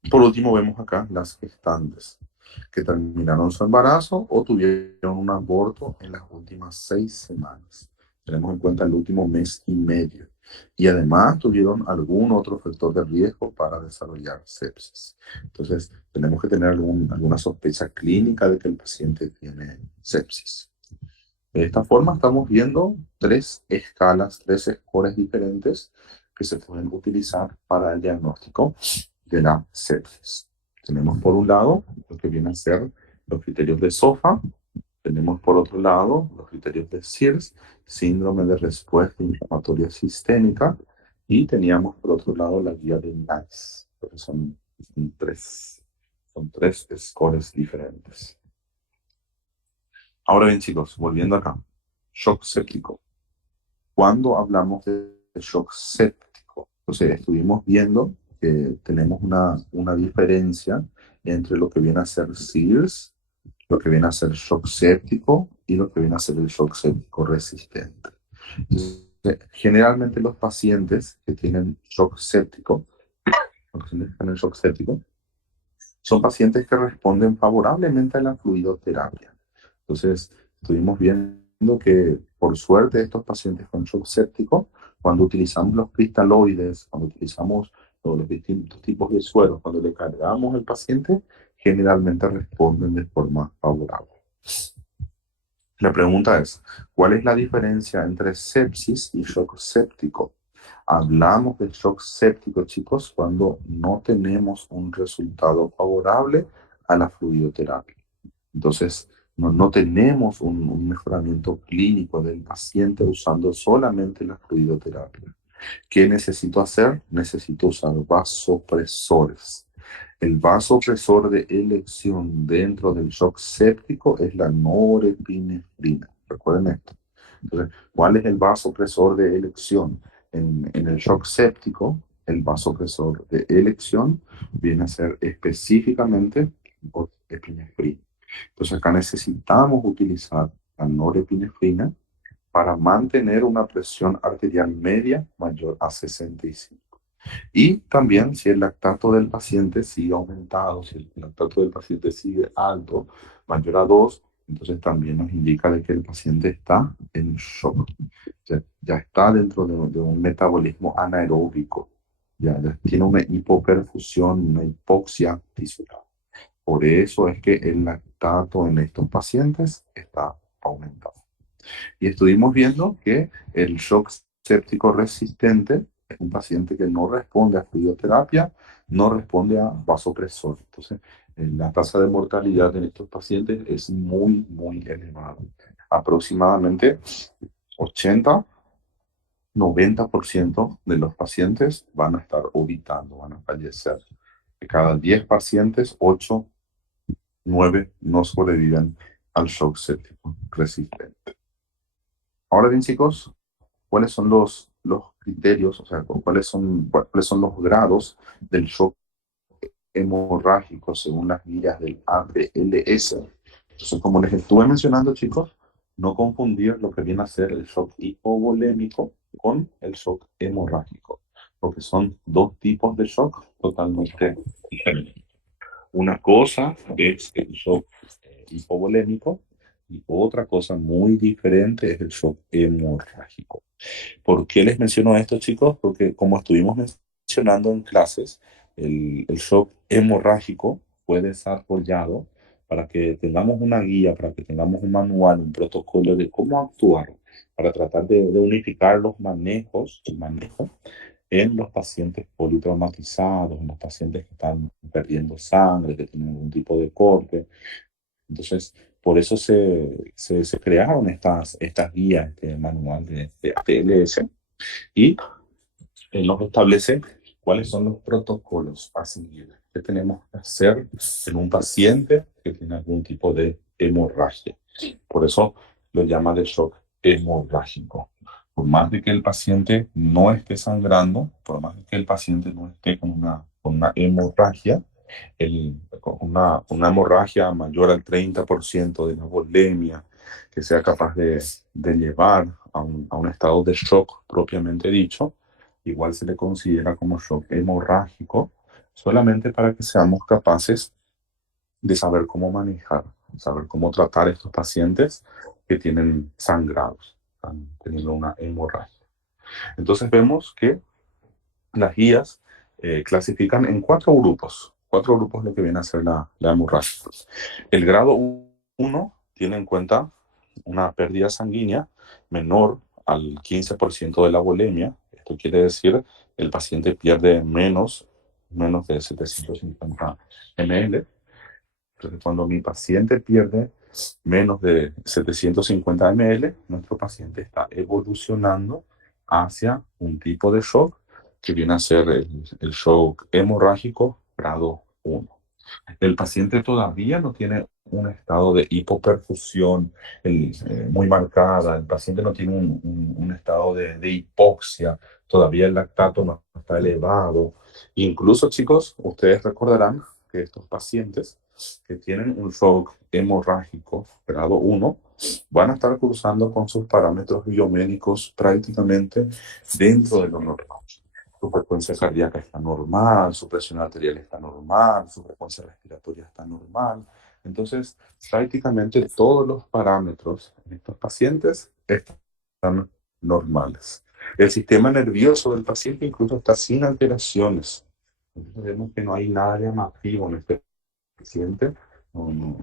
por último, vemos acá las gestantes que terminaron su embarazo o tuvieron un aborto en las últimas 6 semanas. Tenemos en cuenta el último mes y medio. Y además tuvieron algún otro factor de riesgo para desarrollar sepsis. Entonces, tenemos que tener alguna sospecha clínica de que el paciente tiene sepsis. De esta forma estamos viendo 3 escalas, 3 scores diferentes que se pueden utilizar para el diagnóstico de la sepsis. Tenemos por un lado lo que viene a ser los criterios de SOFA, tenemos por otro lado los criterios de SIRS, síndrome de respuesta inflamatoria sistémica, y teníamos por otro lado la guía de NICE. Son tres, son 3 scores diferentes. Ahora bien, chicos, volviendo acá. Shock séptico. Cuando hablamos de shock séptico, entonces estuvimos viendo que tenemos una diferencia entre lo que viene a ser SIRS, lo que viene a ser shock séptico y lo que viene a ser el shock séptico resistente. Entonces, generalmente los pacientes que tienen shock séptico, los pacientes que tienen shock séptico, son pacientes que responden favorablemente a la fluidoterapia. Entonces, estuvimos viendo que, por suerte, estos pacientes con shock séptico, cuando utilizamos los cristaloides, cuando utilizamos los distintos tipos de sueros, cuando le cargamos al paciente, generalmente responden de forma favorable. La pregunta es, ¿cuál es la diferencia entre sepsis y shock séptico? Hablamos de shock séptico, chicos, cuando no tenemos un resultado favorable a la fluidoterapia. Entonces, no tenemos un mejoramiento clínico del paciente usando solamente la fluidoterapia. ¿Qué necesito hacer? Necesito usar vasopresores. El vasopresor de elección dentro del shock séptico es la norepinefrina. Recuerden esto. Entonces, ¿cuál es el vasopresor de elección? En el shock séptico, el vasopresor de elección viene a ser específicamente epinefrina. Entonces, acá necesitamos utilizar la norepinefrina para mantener una presión arterial media mayor a 65. Y también si el lactato del paciente sigue aumentado, si el lactato del paciente sigue alto, mayor a 2, entonces también nos indica de que el paciente está en shock. Ya está dentro de un metabolismo anaeróbico. Ya tiene una hipoperfusión, una hipoxia tisular. Por eso es que el lactato en estos pacientes está aumentado. Y estuvimos viendo que el shock séptico resistente es un paciente que no responde a fluidoterapia, no responde a vasopresor. Entonces, la tasa de mortalidad en estos pacientes es muy, muy elevada. Aproximadamente 80-90% de los pacientes van a estar orbitando, van a fallecer De cada 10 pacientes, 8, 9 no sobreviven al shock séptico resistente. Ahora bien, chicos, ¿cuáles son los criterios, o sea, cuáles son los grados del shock hemorrágico según las guías del APLS? Entonces, como les estuve mencionando, chicos, no confundir lo que viene a ser el shock hipovolémico con el shock hemorrágico, porque son dos tipos de shock totalmente diferentes. Una cosa es el shock hipovolémico y otra cosa muy diferente es el shock hemorrágico. ¿Por qué les menciono esto, chicos? Porque como estuvimos mencionando en clases, el shock hemorrágico fue desarrollado para que tengamos una guía, para que tengamos un manual, un protocolo de cómo actuar, para tratar de unificar los manejos, el manejo en los pacientes politraumatizados, en los pacientes que están perdiendo sangre, que tienen algún tipo de corte. Entonces, por eso se crearon estas guías, este manual de ATLS, y nos establece cuáles son los protocolos a seguir que tenemos que hacer en un paciente que tiene algún tipo de hemorragia. Por eso lo llama de shock hemorrágico. Por más de que el paciente no esté sangrando, por más de que el paciente no esté con una hemorragia, con una hemorragia mayor al 30% de la volemia, que sea capaz de llevar a un estado de shock propiamente dicho, igual se le considera como shock hemorrágico, solamente para que seamos capaces de saber cómo manejar, saber cómo tratar a estos pacientes que tienen sangrados, están teniendo una hemorragia. Entonces vemos que las guías clasifican en cuatro grupos lo que viene a ser la hemorragia. El grado 1 tiene en cuenta una pérdida sanguínea menor al 15% de la volemia. Esto quiere decir el paciente pierde menos de 750 ml. Entonces, cuando mi paciente pierde menos de 750 ml, nuestro paciente está evolucionando hacia un tipo de shock que viene a ser el shock hemorrágico grado 1. El paciente todavía no tiene un estado de hipoperfusión muy marcada, el paciente no tiene un estado de hipoxia, todavía el lactato no está elevado. Incluso, chicos, ustedes recordarán que estos pacientes que tienen un shock hemorrágico grado 1 van a estar cruzando con sus parámetros biomédicos prácticamente dentro de lo normal. Su frecuencia cardíaca está normal, su presión arterial está normal, su frecuencia respiratoria está normal. Entonces, prácticamente todos los parámetros en estos pacientes están normales. El sistema nervioso del paciente incluso está sin alteraciones. Entonces, vemos que no hay nada llamativo en este paciente.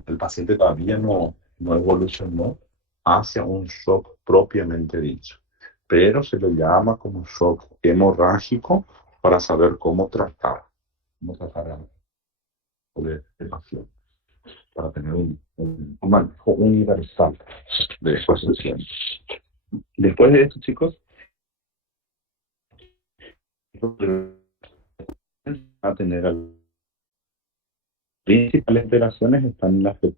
El paciente todavía no evolucionó hacia un shock propiamente dicho, pero se le llama como shock hemorrágico para saber cómo tratar el paciente, para tener un manejo universal de estos pacientes. Después de esto, chicos, a tener principales alteraciones están las que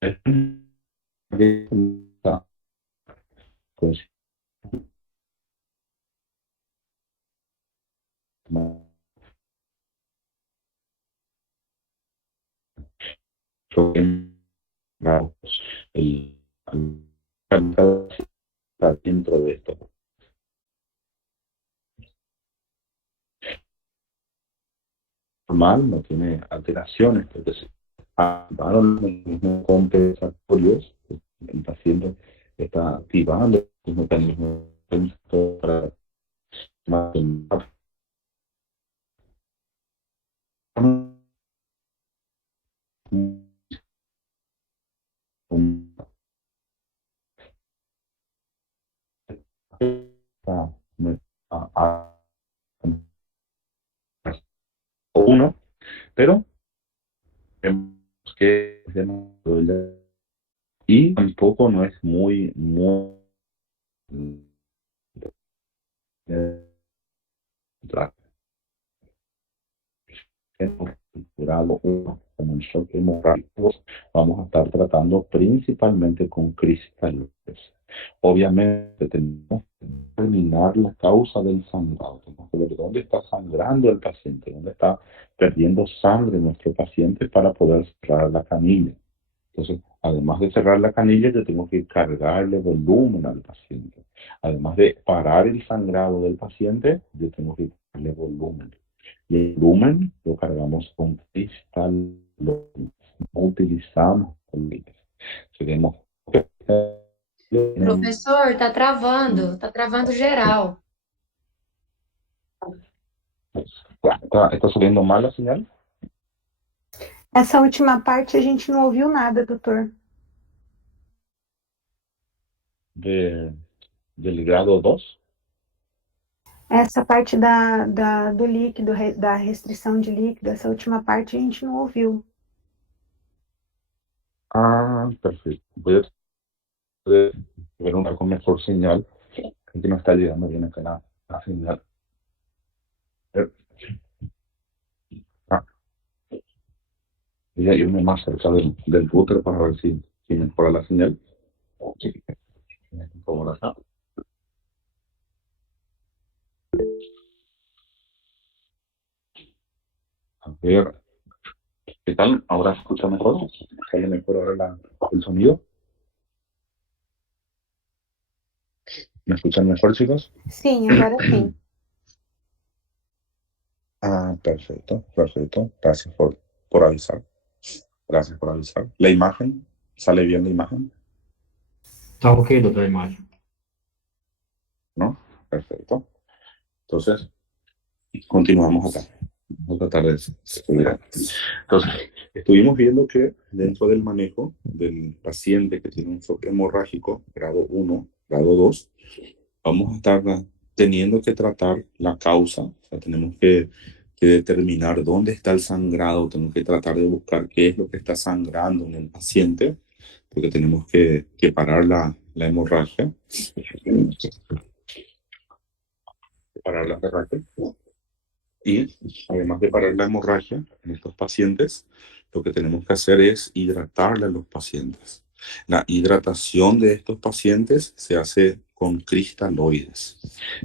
el, dentro de esto. Normal, no tiene alteraciones, porque se activaron los mecanismos compensatorios, el paciente está activando los mecanismos para uno, pero vemos que y tampoco no es muy grado 1, como el shock hemorrágico, vamos a estar tratando principalmente con cristales. Obviamente tenemos que determinar la causa del sangrado. Tenemos que ver dónde está sangrando el paciente, dónde está perdiendo sangre nuestro paciente para poder cerrar la canilla. Entonces, además de cerrar la canilla, yo tengo que cargarle volumen al paciente. Además de parar el sangrado del paciente, yo tengo que darle volumen. Y el volumen lo cargamos con cristal, no utilizamos colillas. Tenemos Professor, tá travando geral. ¿Está subiendo mal la señal? Essa última parte a gente não ouviu nada, doutor. Del grado 2. Essa parte do líquido, da restrição de líquido, essa última parte a gente não ouviu. Ah, perfecto. Voy a ver una con mejor señal. Que no está llegando bien acá la señal. Ah, voy a irme más cerca del router para ver si mejora la señal. ¿Cómo la está? A ver, ¿qué tal? ¿Ahora se escucha mejor? ¿Sale mejor ahora el sonido? ¿Me escuchan mejor, chicos? Sim, agora sim. Ah, perfecto, perfecto. Gracias por avisar. Gracias por avisar. ¿La imagen? ¿Sale bien la imagen? Tá ok, doutor, a imagem. ¿No? Perfecto. Entonces, continuamos acá. Vamos a tratar de seguir. Entonces, estuvimos viendo que dentro del manejo del paciente que tiene un shock hemorrágico, grado 1, grado 2, vamos a estar teniendo que tratar la causa. O sea, tenemos que determinar dónde está el sangrado, tenemos que tratar de buscar qué es lo que está sangrando en el paciente, porque tenemos que parar la hemorragia. Parar la hemorragia. Y además de parar la hemorragia en estos pacientes, lo que tenemos que hacer es hidratarle a los pacientes. La hidratación de estos pacientes se hace con cristaloides.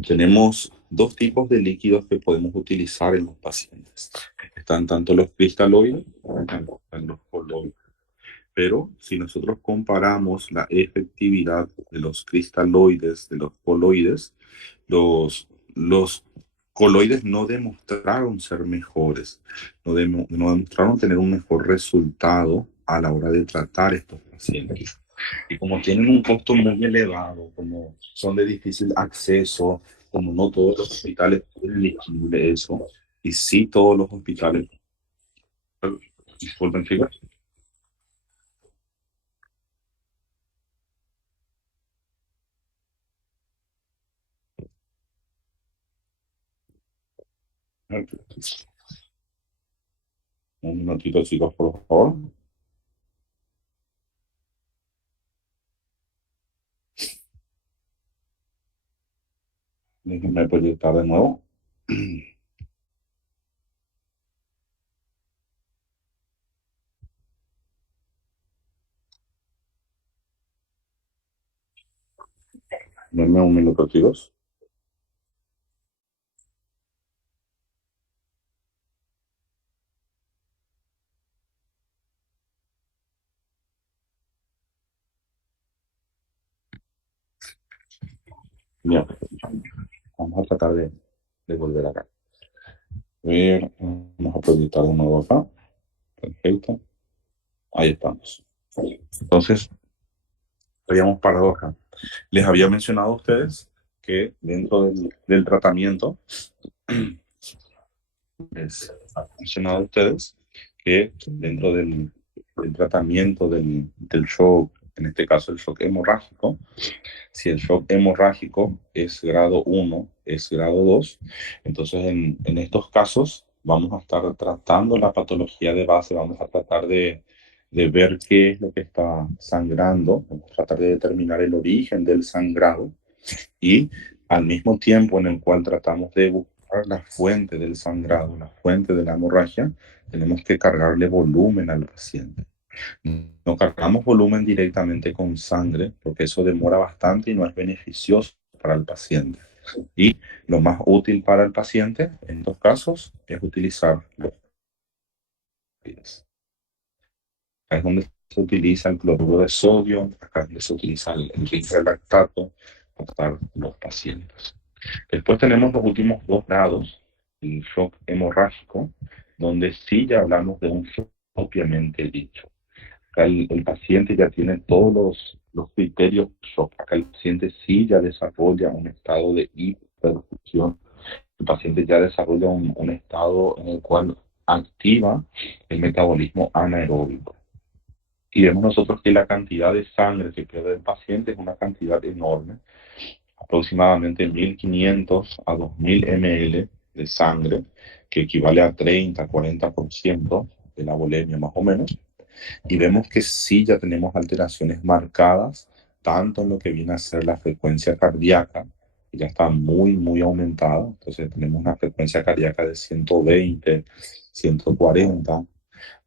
Tenemos dos tipos de líquidos que podemos utilizar en los pacientes. Están tanto los cristaloides como están los coloides. Pero si nosotros comparamos la efectividad de los cristaloides, de los coloides, los coloides no demostraron ser mejores, no demostraron tener un mejor resultado a la hora de tratar estos pacientes. Y como tienen un costo muy elevado, como son de difícil acceso, como no todos los hospitales pueden elegir eso, y sí todos los hospitales, disculpen chicos, un minutito chicos por favor. Déjenme proyectar de nuevo. Denme un minuto, chicos. Bien, vamos a tratar de volver acá. A ver, vamos a proyectar de nuevo acá. Perfecto. Ahí estamos. Entonces, habíamos parado acá. Les había mencionado a ustedes que dentro del tratamiento, les había mencionado a ustedes que dentro del tratamiento del shock, en este caso el shock hemorrágico, si el shock hemorrágico es grado 1, es grado 2, entonces en estos casos vamos a estar tratando la patología de base, vamos a tratar de ver qué es lo que está sangrando, vamos a tratar de determinar el origen del sangrado y al mismo tiempo en el cual tratamos de buscar la fuente del sangrado, la fuente de la hemorragia, tenemos que cargarle volumen al paciente. No cargamos volumen directamente con sangre porque eso demora bastante y no es beneficioso para el paciente. Y lo más útil para el paciente en estos casos es utilizar los fluidos. Acá es donde se utiliza el cloruro de sodio, acá es donde se utiliza el lactato para tratar los pacientes. Después tenemos los últimos 2 grados, el shock hemorrágico, donde sí ya hablamos de un shock propiamente dicho. Acá el paciente ya tiene todos los criterios de shock. Acá el paciente sí ya desarrolla un estado de hiperfusión. El paciente ya desarrolla un estado en el cual activa el metabolismo anaeróbico. Y vemos nosotros que la cantidad de sangre que pierde el paciente es una cantidad enorme, aproximadamente 1500 a 2000 ml de sangre, que equivale a 30-40% de la volemia más o menos. Y vemos que sí ya tenemos alteraciones marcadas, tanto en lo que viene a ser la frecuencia cardíaca, que ya está muy aumentada. Entonces tenemos una frecuencia cardíaca de 120, 140.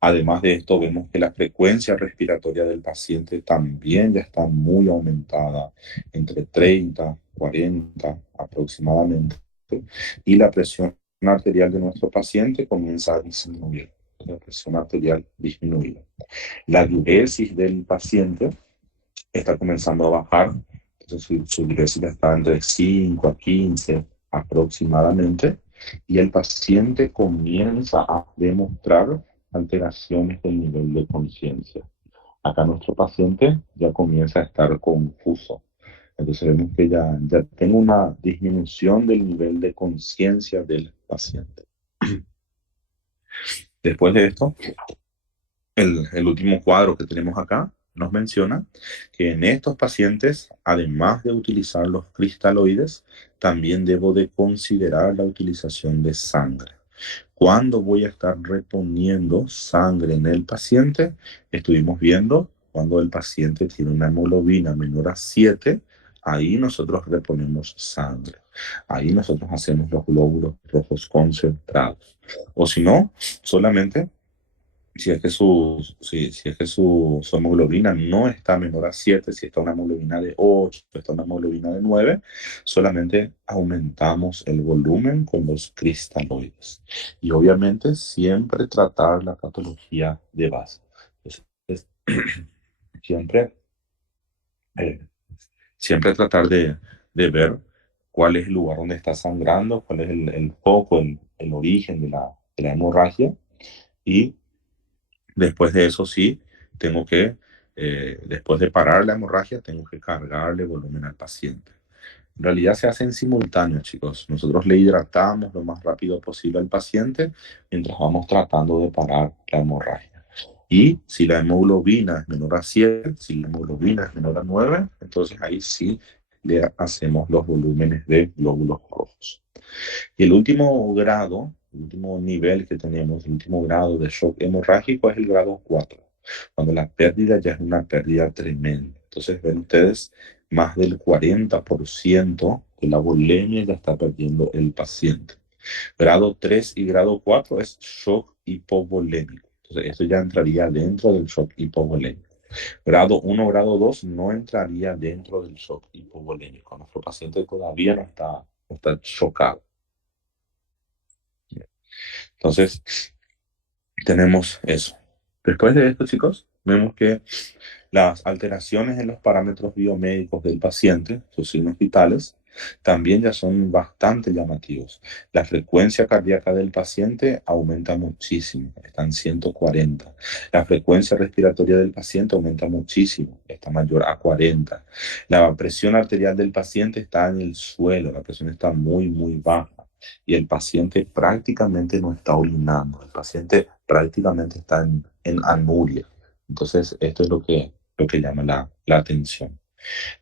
Además de esto, vemos que la frecuencia respiratoria del paciente también ya está muy aumentada, entre 30, 40 aproximadamente. Y la presión arterial de nuestro paciente comienza a disminuir. La presión arterial disminuida. La diuresis del paciente está comenzando a bajar. Entonces su diuresis está entre 5 a 15 aproximadamente. Y el paciente comienza a demostrar alteraciones del nivel de conciencia. Acá nuestro paciente ya comienza a estar confuso. Entonces vemos que ya tiene una disminución del nivel de conciencia del paciente. Después de esto, el último cuadro que tenemos acá nos menciona que en estos pacientes, además de utilizar los cristaloides, también debo de considerar la utilización de sangre. ¿Cuándo voy a estar reponiendo sangre en el paciente? Estuvimos viendo cuando el paciente tiene una hemoglobina menor a 7, ahí nosotros reponemos sangre. Ahí nosotros hacemos los glóbulos rojos concentrados. O si no, solamente si es que su hemoglobina no está menor a 7, si está una hemoglobina de 8, si está una hemoglobina de 9, solamente aumentamos el volumen con los cristaloides. Y obviamente siempre tratar la patología de base. Entonces, siempre, siempre tratar de ver cuál es el lugar donde está sangrando, cuál es el foco, el origen de la hemorragia. Y después de eso sí, tengo que, después de parar la hemorragia, tengo que cargarle volumen al paciente. En realidad se hace en simultáneo, chicos. Nosotros le hidratamos lo más rápido posible al paciente mientras vamos tratando de parar la hemorragia. Y si la hemoglobina es menor a 7, si la hemoglobina es menor a 9, entonces ahí sí le hacemos los volúmenes de glóbulos rojos. Y el último grado, el último nivel que tenemos, el último grado de shock hemorrágico es el grado 4, cuando la pérdida ya es una pérdida tremenda. Entonces ven ustedes, más del 40% de la volemia ya está perdiendo el paciente. Grado 3 y grado 4 es shock hipovolémico. Entonces esto ya entraría dentro del shock hipovolémico. Grado 1, grado 2 no entraría dentro del shock hipovolémico. Nuestro paciente todavía no está chocado. Entonces, tenemos eso. Después de esto, chicos, vemos que las alteraciones en los parámetros biomédicos del paciente, sus signos vitales, también ya son bastante llamativos. La frecuencia cardíaca del paciente aumenta muchísimo, está en 140. La frecuencia respiratoria del paciente aumenta muchísimo, está mayor a 40. La presión arterial del paciente está en el suelo, la presión está muy baja. Y el paciente prácticamente no está orinando, el paciente prácticamente está en anuria. Entonces, esto es lo que llama la atención.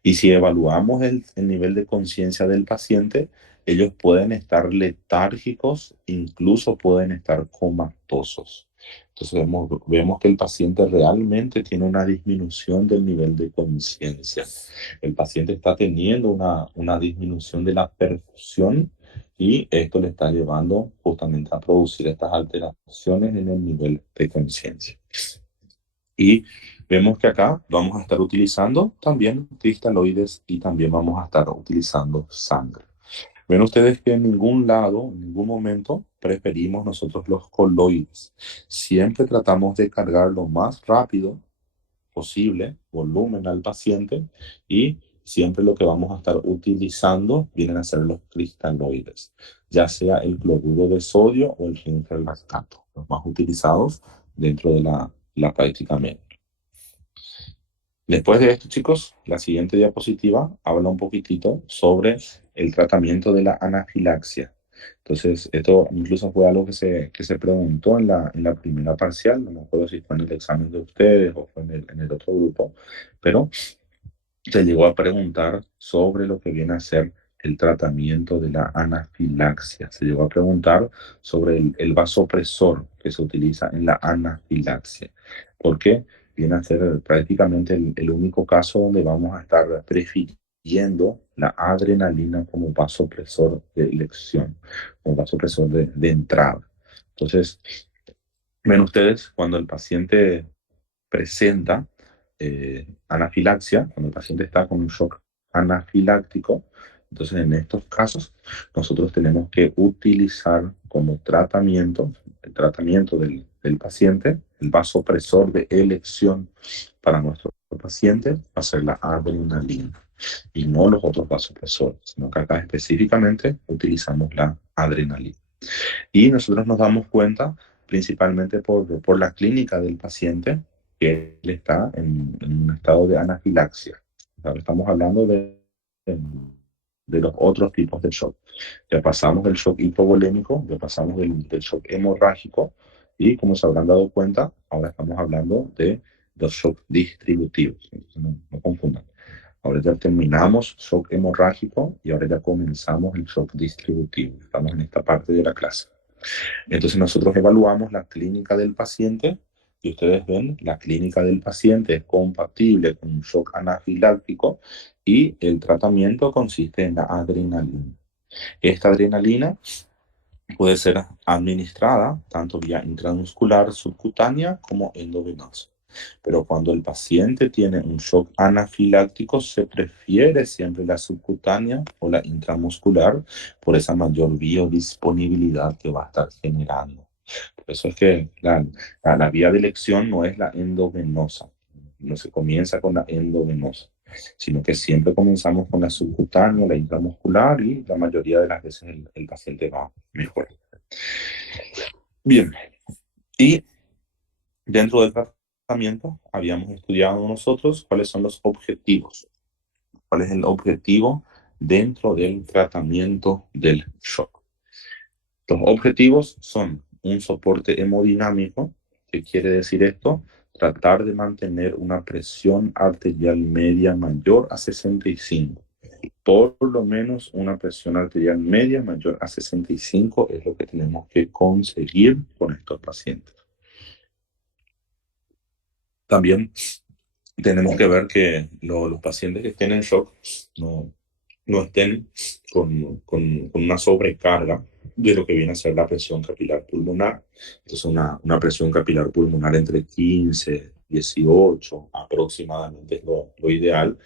Y si evaluamos el nivel de conciencia del paciente, ellos pueden estar letárgicos, incluso pueden estar comatosos. Entonces vemos que el paciente realmente tiene una disminución del nivel de conciencia. El paciente está teniendo una disminución de la perfusión y esto le está llevando justamente a producir estas alteraciones en el nivel de conciencia. Y vemos que acá vamos a estar utilizando también cristaloides y también vamos a estar utilizando sangre. Ven ustedes que en ningún lado, en ningún momento, preferimos nosotros los coloides. Siempre tratamos de cargar lo más rápido posible volumen al paciente y siempre lo que vamos a estar utilizando vienen a ser los cristaloides, ya sea el cloruro de sodio o el lactato, los más utilizados dentro de la práctica médica. Después de esto, chicos, la siguiente diapositiva habla un poquitito sobre el tratamiento de la anafilaxia. Entonces, esto incluso fue algo que se preguntó en la primera parcial, no me acuerdo si fue en el examen de ustedes o fue en el otro grupo, pero se llegó a preguntar sobre lo que viene a ser el tratamiento de la anafilaxia. Se llegó a preguntar sobre el vasopresor que se utiliza en la anafilaxia. ¿Por qué? Viene a ser prácticamente el único caso donde vamos a estar prefiriendo la adrenalina como vasopresor de elección, como vasopresor de entrada. Entonces, ven ustedes, cuando el paciente presenta anafilaxia, cuando el paciente está con un shock anafiláctico, entonces en estos casos nosotros tenemos que utilizar como tratamiento, el tratamiento del paciente, el vasopresor de elección para nuestro paciente va a ser la adrenalina y no los otros vasopresores, sino que acá específicamente utilizamos la adrenalina. Y nosotros nos damos cuenta principalmente por la clínica del paciente que él está en un estado de anafilaxia. Ahora estamos hablando de los otros tipos de shock. Ya pasamos del shock hipovolémico, ya pasamos del shock hemorrágico y como se habrán dado cuenta, ahora estamos hablando de los shock distributivos. Entonces, no confundan. Ahora ya terminamos shock hemorrágico y ahora ya comenzamos el shock distributivo. Estamos en esta parte de la clase. Entonces nosotros evaluamos la clínica del paciente y ustedes ven, la clínica del paciente es compatible con un shock anafiláctico y el tratamiento consiste en la adrenalina. Esta adrenalina puede ser administrada tanto vía intramuscular subcutánea como endovenosa. Pero cuando el paciente tiene un shock anafiláctico, se prefiere siempre la subcutánea o la intramuscular por esa mayor biodisponibilidad que va a estar generando. Por eso es que la vía de elección no es la endovenosa, no se comienza con la endovenosa, sino que siempre comenzamos con la subcutánea, la intramuscular y la mayoría de las veces el paciente va mejor. Bien, y dentro del tratamiento habíamos estudiado nosotros cuáles son los objetivos. ¿Cuál es el objetivo dentro del tratamiento del shock? Los objetivos son un soporte hemodinámico. ¿Qué quiere decir esto? Tratar de mantener una presión arterial media mayor a 65. Por lo menos una presión arterial media mayor a 65 es lo que tenemos que conseguir con estos pacientes. También tenemos que ver que los pacientes que estén en shock no estén con una sobrecarga de lo que viene a ser la presión capilar pulmonar. Entonces una presión capilar pulmonar entre 15, 18 aproximadamente es lo ideal,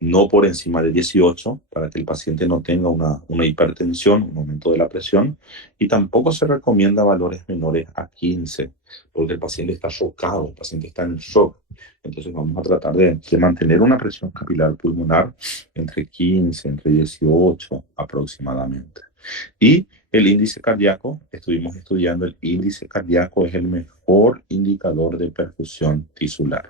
no por encima de 18 para que el paciente no tenga una hipertensión, un aumento de la presión, y tampoco se recomienda valores menores a 15 porque el paciente está chocado, el paciente está en shock. Entonces vamos a tratar de mantener una presión capilar pulmonar entre 15, entre 18 aproximadamente. Y el índice cardíaco, estuvimos estudiando el índice cardíaco, es el mejor indicador de perfusión tisular.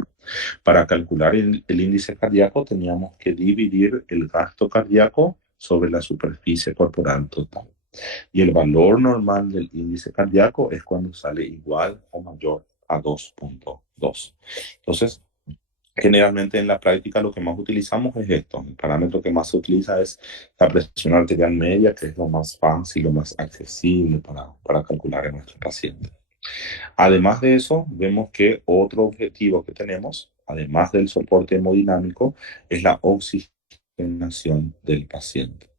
Para calcular el índice cardíaco teníamos que dividir el gasto cardíaco sobre la superficie corporal total. Y el valor normal del índice cardíaco es cuando sale igual o mayor a 2.2. Entonces, generalmente en la práctica lo que más utilizamos es esto. El parámetro que más se utiliza es la presión arterial media, que es lo más fácil, lo más accesible para calcular en nuestros pacientes. Además de eso, vemos que otro objetivo que tenemos, además del soporte hemodinámico, es la oxigenación del paciente.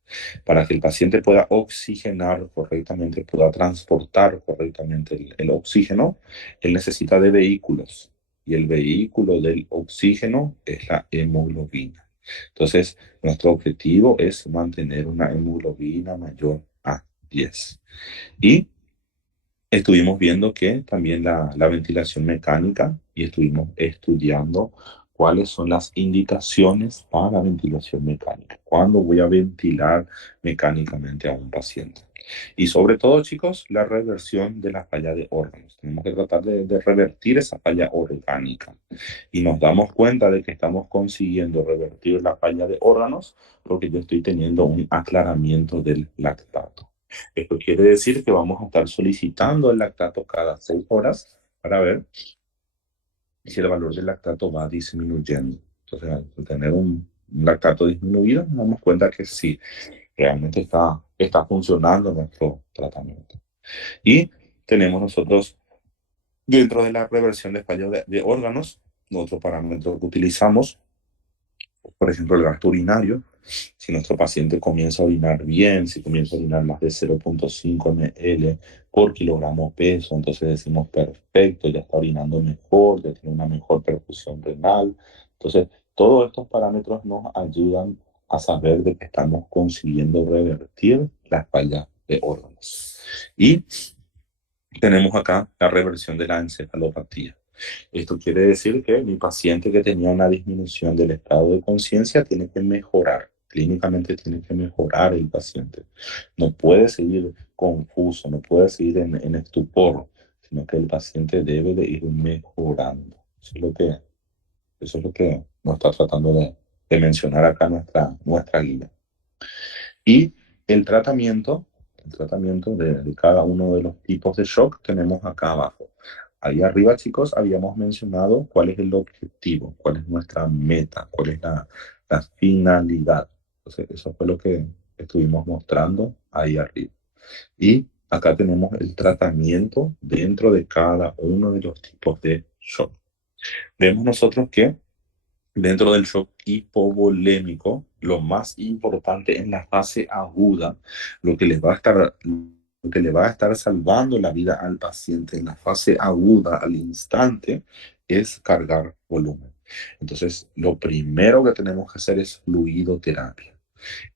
Para que el paciente pueda oxigenar correctamente, pueda transportar correctamente el oxígeno, él necesita de vehículos. Y el vehículo del oxígeno es la hemoglobina. Entonces, nuestro objetivo es mantener una hemoglobina mayor a 10. Y estuvimos viendo que también la ventilación mecánica y estuvimos estudiando cuáles son las indicaciones para ventilación mecánica. ¿Cuándo voy a ventilar mecánicamente a un paciente? Y sobre todo, chicos, la reversión de la falla de órganos. Tenemos que tratar de revertir esa falla orgánica. Y nos damos cuenta de que estamos consiguiendo revertir la falla de órganos porque yo estoy teniendo un aclaramiento del lactato. Esto quiere decir que vamos a estar solicitando el lactato cada 6 horas para ver si el valor del lactato va disminuyendo. Entonces, al tener un lactato disminuido, nos damos cuenta que sí, realmente está funcionando nuestro tratamiento. Y tenemos nosotros, dentro de la reversión de fallo de órganos, otro parámetro que utilizamos, por ejemplo, el gasto urinario. Si nuestro paciente comienza a orinar bien, si comienza a orinar más de 0.5 ml por kilogramo peso, entonces decimos perfecto, ya está orinando mejor, ya tiene una mejor perfusión renal. Entonces, todos estos parámetros nos ayudan a saber de que estamos consiguiendo revertir la falla de órganos. Y tenemos acá la reversión de la encefalopatía. Esto quiere decir que mi paciente que tenía una disminución del estado de conciencia tiene que mejorar. Clínicamente tiene que mejorar el paciente. No puede seguir confuso, no puede seguir en estupor, sino que el paciente debe de ir mejorando. Eso es lo que nos está tratando de mencionar acá nuestra guía. Y el tratamiento de cada uno de los tipos de shock tenemos acá abajo. Ahí arriba, chicos, habíamos mencionado cuál es el objetivo, cuál es nuestra meta, cuál es la finalidad. Entonces, eso fue lo que estuvimos mostrando ahí arriba. Y acá tenemos el tratamiento dentro de cada uno de los tipos de shock. Vemos nosotros que dentro del shock hipovolémico, lo más importante en la fase aguda, lo que le va a estar salvando la vida al paciente en la fase aguda, al instante, es cargar volumen. Entonces, lo primero que tenemos que hacer es fluidoterapia.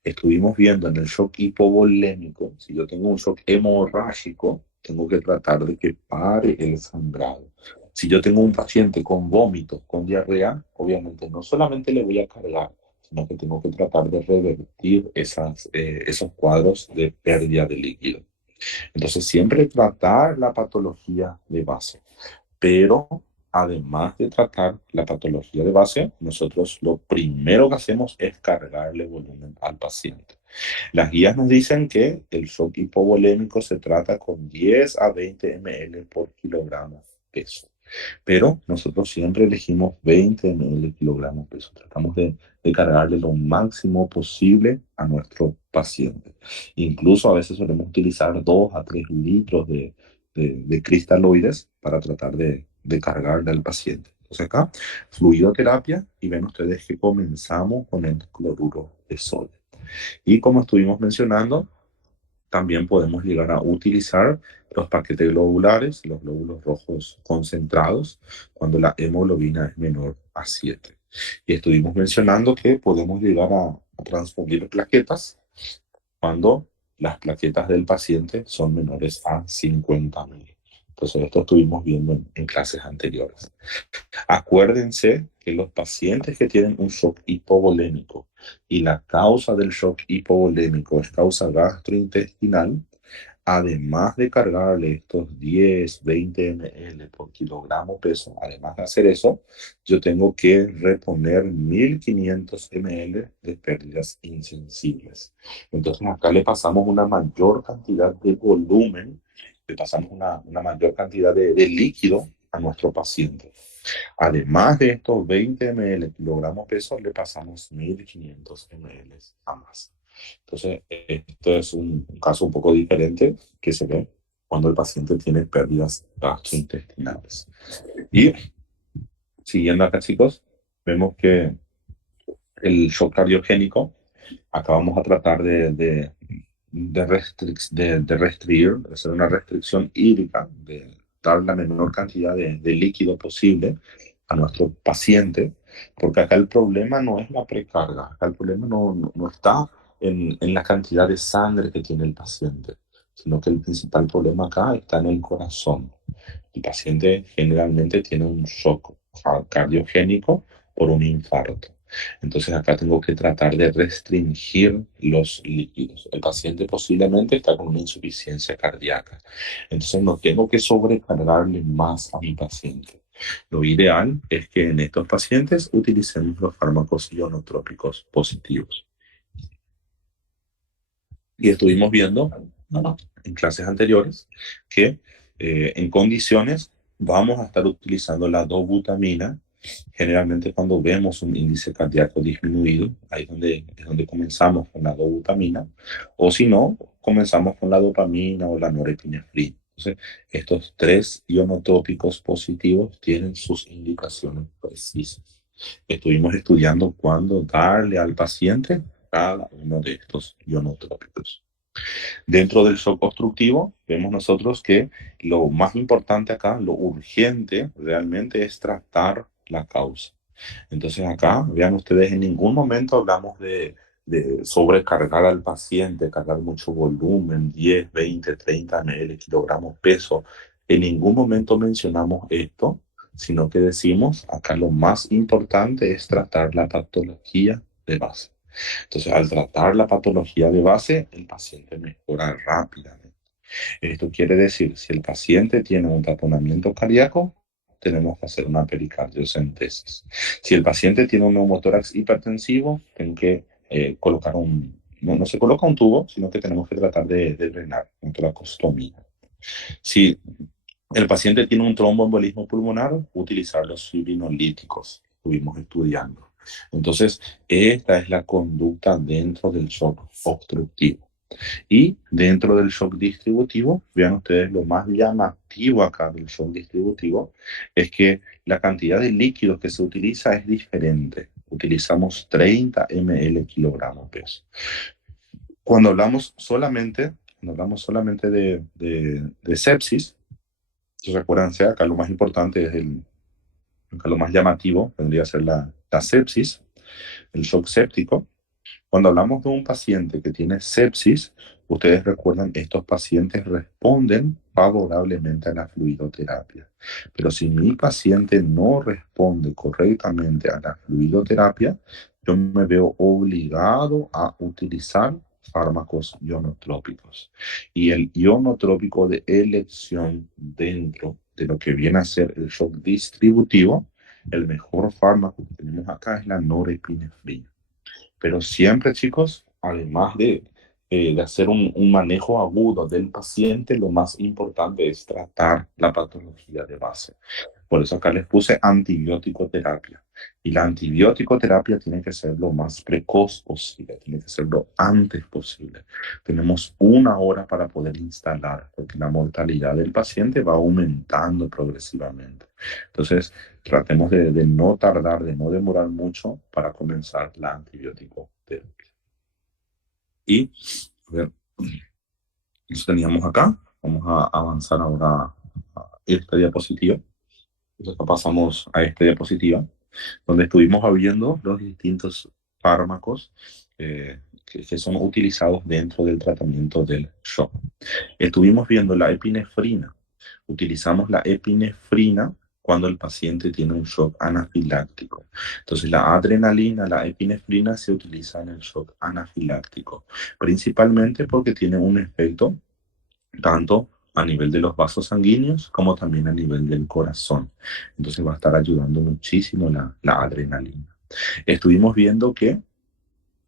Estuvimos viendo en el shock hipovolémico, si yo tengo un shock hemorrágico, tengo que tratar de que pare el sangrado. Si yo tengo un paciente con vómitos, con diarrea, obviamente no solamente le voy a cargar, sino que tengo que tratar de revertir esos cuadros de pérdida de líquido. Entonces, siempre tratar la patología de base. Pero además de tratar la patología de base, nosotros lo primero que hacemos es cargarle volumen al paciente. Las guías nos dicen que el shock hipovolémico se trata con 10 a 20 ml por kilogramo peso. Pero nosotros siempre elegimos 20 ml kilogramos peso. Tratamos de cargarle lo máximo posible a nuestro paciente. Incluso a veces solemos utilizar 2 a 3 litros de cristaloides para tratar de cargarle al paciente. Entonces acá, fluidoterapia, y ven ustedes que comenzamos con el cloruro de sodio. Y como estuvimos mencionando, también podemos llegar a utilizar los paquetes globulares, los glóbulos rojos concentrados, cuando la hemoglobina es menor a 7. Y estuvimos mencionando que podemos llegar a transfundir plaquetas cuando las plaquetas del paciente son menores a 50.000. Entonces, esto estuvimos viendo en clases anteriores. Acuérdense que los pacientes que tienen un shock hipovolémico y la causa del shock hipovolémico es causa gastrointestinal, además de cargarle estos 10, 20 ml por kilogramo peso, además de hacer eso, yo tengo que reponer 1500 ml de pérdidas insensibles. Entonces acá le pasamos una mayor cantidad de volumen, le pasamos una mayor cantidad de líquido a nuestro paciente. Además de estos 20 ml kilogramo peso, le pasamos 1500 ml a más. Entonces, esto es un caso un poco diferente que se ve cuando el paciente tiene pérdidas gastrointestinales. Y siguiendo acá, chicos, vemos que el shock cardiogénico, Acá vamos a tratar de restringir, de hacer una restricción hídrica, de dar la menor cantidad de líquido posible a nuestro paciente, porque acá el problema no es la precarga, acá el problema no está en la cantidad de sangre que tiene el paciente, sino que el principal problema acá está en el corazón. El paciente generalmente tiene un shock cardiogénico por un infarto. Entonces acá tengo que tratar de restringir los líquidos. El paciente posiblemente está con una insuficiencia cardíaca. Entonces no tengo que sobrecargarle más a mi paciente. Lo ideal es que en estos pacientes utilicemos los fármacos ionotrópicos positivos. Y estuvimos viendo en clases anteriores que en condiciones vamos a estar utilizando la dobutamina. Generalmente cuando vemos un índice cardíaco disminuido, ahí es donde comenzamos con la dobutamina, o si no, comenzamos con la dopamina o la norepinefrina. Entonces, estos tres ionotrópicos positivos tienen sus indicaciones precisas. Estuvimos estudiando cuándo darle al paciente cada uno de estos ionotrópicos. Dentro del shock obstructivo, vemos nosotros que lo más importante acá, lo urgente realmente es tratar la causa. Entonces acá, vean ustedes, en ningún momento hablamos de sobrecargar al paciente, cargar mucho volumen, 10, 20, 30 ml, kilogramos peso. En ningún momento mencionamos esto, sino que decimos acá lo más importante es tratar la patología de base. Entonces, al tratar la patología de base, el paciente mejora rápidamente. Esto quiere decir, si el paciente tiene un taponamiento cardíaco, tenemos que hacer una pericardiocentesis. Si el paciente tiene un neumotórax hipertensivo, tengo que colocar no se coloca un tubo, sino que tenemos que tratar de drenar, una toracostomía. Si el paciente tiene un tromboembolismo pulmonar, utilizar los fibrinolíticos, estuvimos estudiando. Entonces, esta es la conducta dentro del shock obstructivo. Y dentro del shock distributivo, vean ustedes lo más llamativo acá del shock distributivo, es que la cantidad de líquidos que se utiliza es diferente. Utilizamos 30 ml kilogramos peso. Cuando hablamos solamente de sepsis, recuérdense, acá lo más importante es acá lo más llamativo vendría a ser la sepsis, el shock séptico. Cuando hablamos de un paciente que tiene sepsis, ustedes recuerdan, estos pacientes responden favorablemente a la fluidoterapia. Pero si mi paciente no responde correctamente a la fluidoterapia, yo me veo obligado a utilizar fármacos ionotrópicos. Y el ionotrópico de elección dentro de lo que viene a ser el shock distributivo, el mejor fármaco que tenemos acá es la norepinefrina. Pero siempre, chicos, además de hacer un manejo agudo del paciente, lo más importante es tratar la patología de base. Por eso acá les puse antibiótico terapia. Y la antibiótico terapia tiene que ser lo más precoz posible, tiene que ser lo antes posible. Tenemos 1 hora para poder instalar, porque la mortalidad del paciente va aumentando progresivamente. Entonces, tratemos de no tardar, de no demorar mucho para comenzar la antibiótico terapia. Y, a ver, eso teníamos acá. Vamos a avanzar ahora a esta diapositiva. Entonces, acá pasamos a esta diapositiva, donde estuvimos viendo los distintos fármacos que son utilizados dentro del tratamiento del shock. Estuvimos viendo la epinefrina. Utilizamos la epinefrina cuando el paciente tiene un shock anafiláctico. Entonces, la adrenalina, la epinefrina se utiliza en el shock anafiláctico, principalmente porque tiene un efecto tanto a nivel de los vasos sanguíneos como también a nivel del corazón. Entonces va a estar ayudando muchísimo la adrenalina. Estuvimos viendo que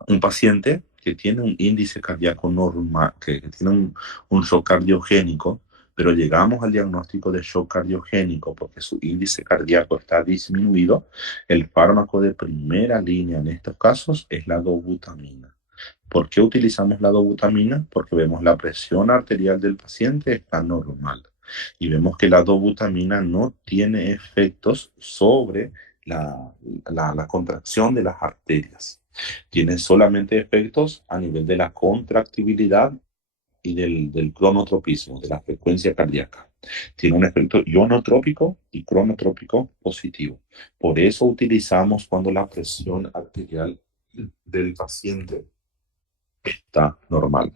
un paciente que tiene un índice cardíaco normal, que tiene un shock cardiogénico, pero llegamos al diagnóstico de shock cardiogénico porque su índice cardíaco está disminuido, el fármaco de primera línea en estos casos es la dobutamina. ¿Por qué utilizamos la dobutamina? Porque vemos la presión arterial del paciente está normal y vemos que la dobutamina no tiene efectos sobre la contracción de las arterias. Tiene solamente efectos a nivel de la contractibilidad y del cronotropismo, de la frecuencia cardíaca. Tiene un efecto ionotrópico y cronotrópico positivo. Por eso utilizamos cuando la presión arterial del paciente está normal.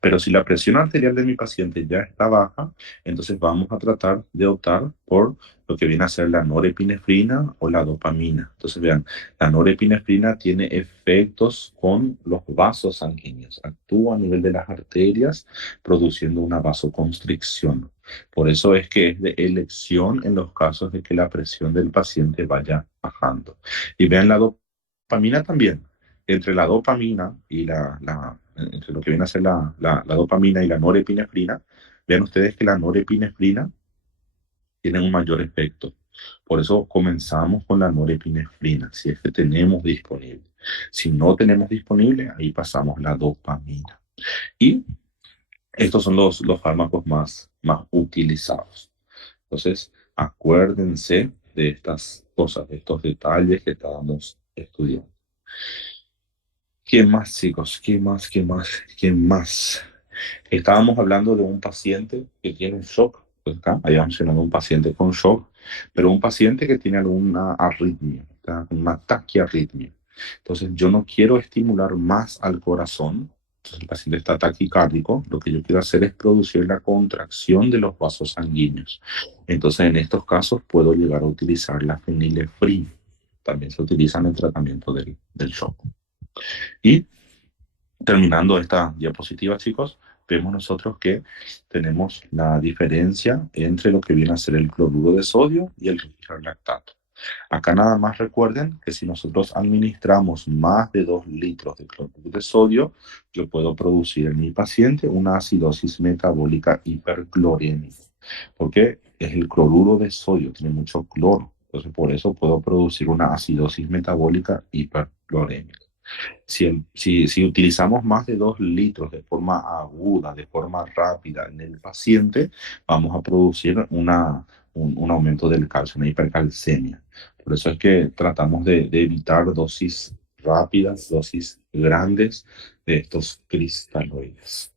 Pero si la presión arterial de mi paciente ya está baja, entonces vamos a tratar de optar por lo que viene a ser la norepinefrina o la dopamina. Entonces vean, la norepinefrina tiene efectos con los vasos sanguíneos. Actúa a nivel de las arterias produciendo una vasoconstricción. Por eso es que es de elección en los casos de que la presión del paciente vaya bajando. Y vean la dopamina también. Entre la dopamina y entre lo que viene a ser la dopamina y la norepinefrina, vean ustedes que la norepinefrina tiene un mayor efecto. Por eso comenzamos con la norepinefrina, si es que tenemos disponible. Si no tenemos disponible, ahí pasamos la dopamina. Y estos son los fármacos más utilizados. Entonces, acuérdense de estas cosas, de estos detalles que estábamos estudiando. ¿Qué más, chicos? ¿Qué más? Estábamos hablando de un paciente que tiene shock. Pues acá habíamos mencionado un paciente con shock, pero un paciente que tiene alguna arritmia, una taquiarritmia. Entonces, yo no quiero estimular más al corazón. Entonces, el paciente está taquicárdico. Lo que yo quiero hacer es producir la contracción de los vasos sanguíneos. Entonces, en estos casos, puedo llegar a utilizar la fenilefrina. También se utiliza en el tratamiento del shock. Y terminando esta diapositiva, chicos, vemos nosotros que tenemos la diferencia entre lo que viene a ser el cloruro de sodio y el lactato. Acá nada más recuerden que si nosotros administramos más de 2 litros de cloruro de sodio, yo puedo producir en mi paciente una acidosis metabólica hiperclorémica, porque es el cloruro de sodio, tiene mucho cloro. Entonces, por eso puedo producir una acidosis metabólica hiperclorémica. Si utilizamos más de 2 litros de forma aguda, de forma rápida en el paciente, vamos a producir un aumento del calcio, una hipercalcemia. Por eso es que tratamos de evitar dosis rápidas, dosis grandes de estos cristaloides.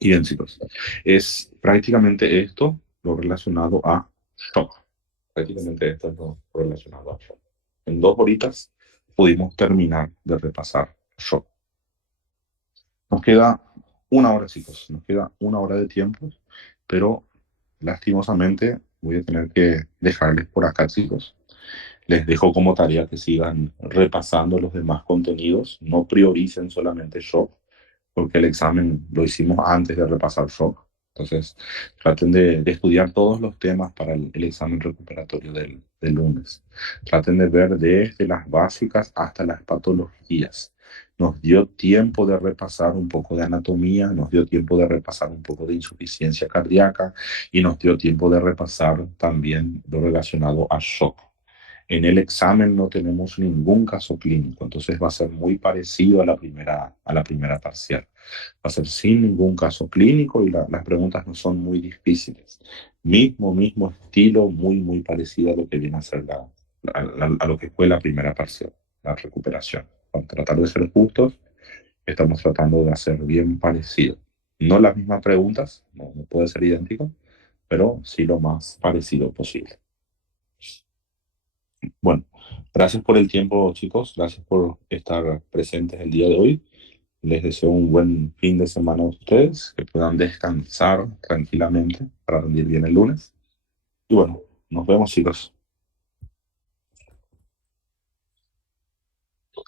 Y bien, chicos, es prácticamente esto lo relacionado a shock. Prácticamente esto es lo relacionado a shock. En 2 horitas pudimos terminar de repasar shock. Nos queda 1 hora, chicos. Nos queda 1 hora de tiempo, pero lastimosamente voy a tener que dejarles por acá, chicos. Les dejo como tarea que sigan repasando los demás contenidos. No prioricen solamente shock, porque el examen lo hicimos antes de repasar shock. Entonces, traten de estudiar todos los temas para el examen recuperatorio del lunes. Traten de ver desde las básicas hasta las patologías. Nos dio tiempo de repasar un poco de anatomía, nos dio tiempo de repasar un poco de insuficiencia cardíaca y nos dio tiempo de repasar también lo relacionado a shock. En el examen no tenemos ningún caso clínico, entonces va a ser muy parecido a la primera parcial. Va a ser sin ningún caso clínico y las preguntas no son muy difíciles. Mismo estilo, muy parecido a lo que viene a ser a lo que fue la primera parcial, la recuperación. Para tratar de ser justos, estamos tratando de hacer bien parecido. No las mismas preguntas, no puede ser idéntico, pero sí lo más parecido posible. Bueno, gracias por el tiempo, chicos. Gracias por estar presentes el día de hoy. Les deseo un buen fin de semana a ustedes, que puedan descansar tranquilamente para rendir bien el lunes. Y bueno, nos vemos, chicos.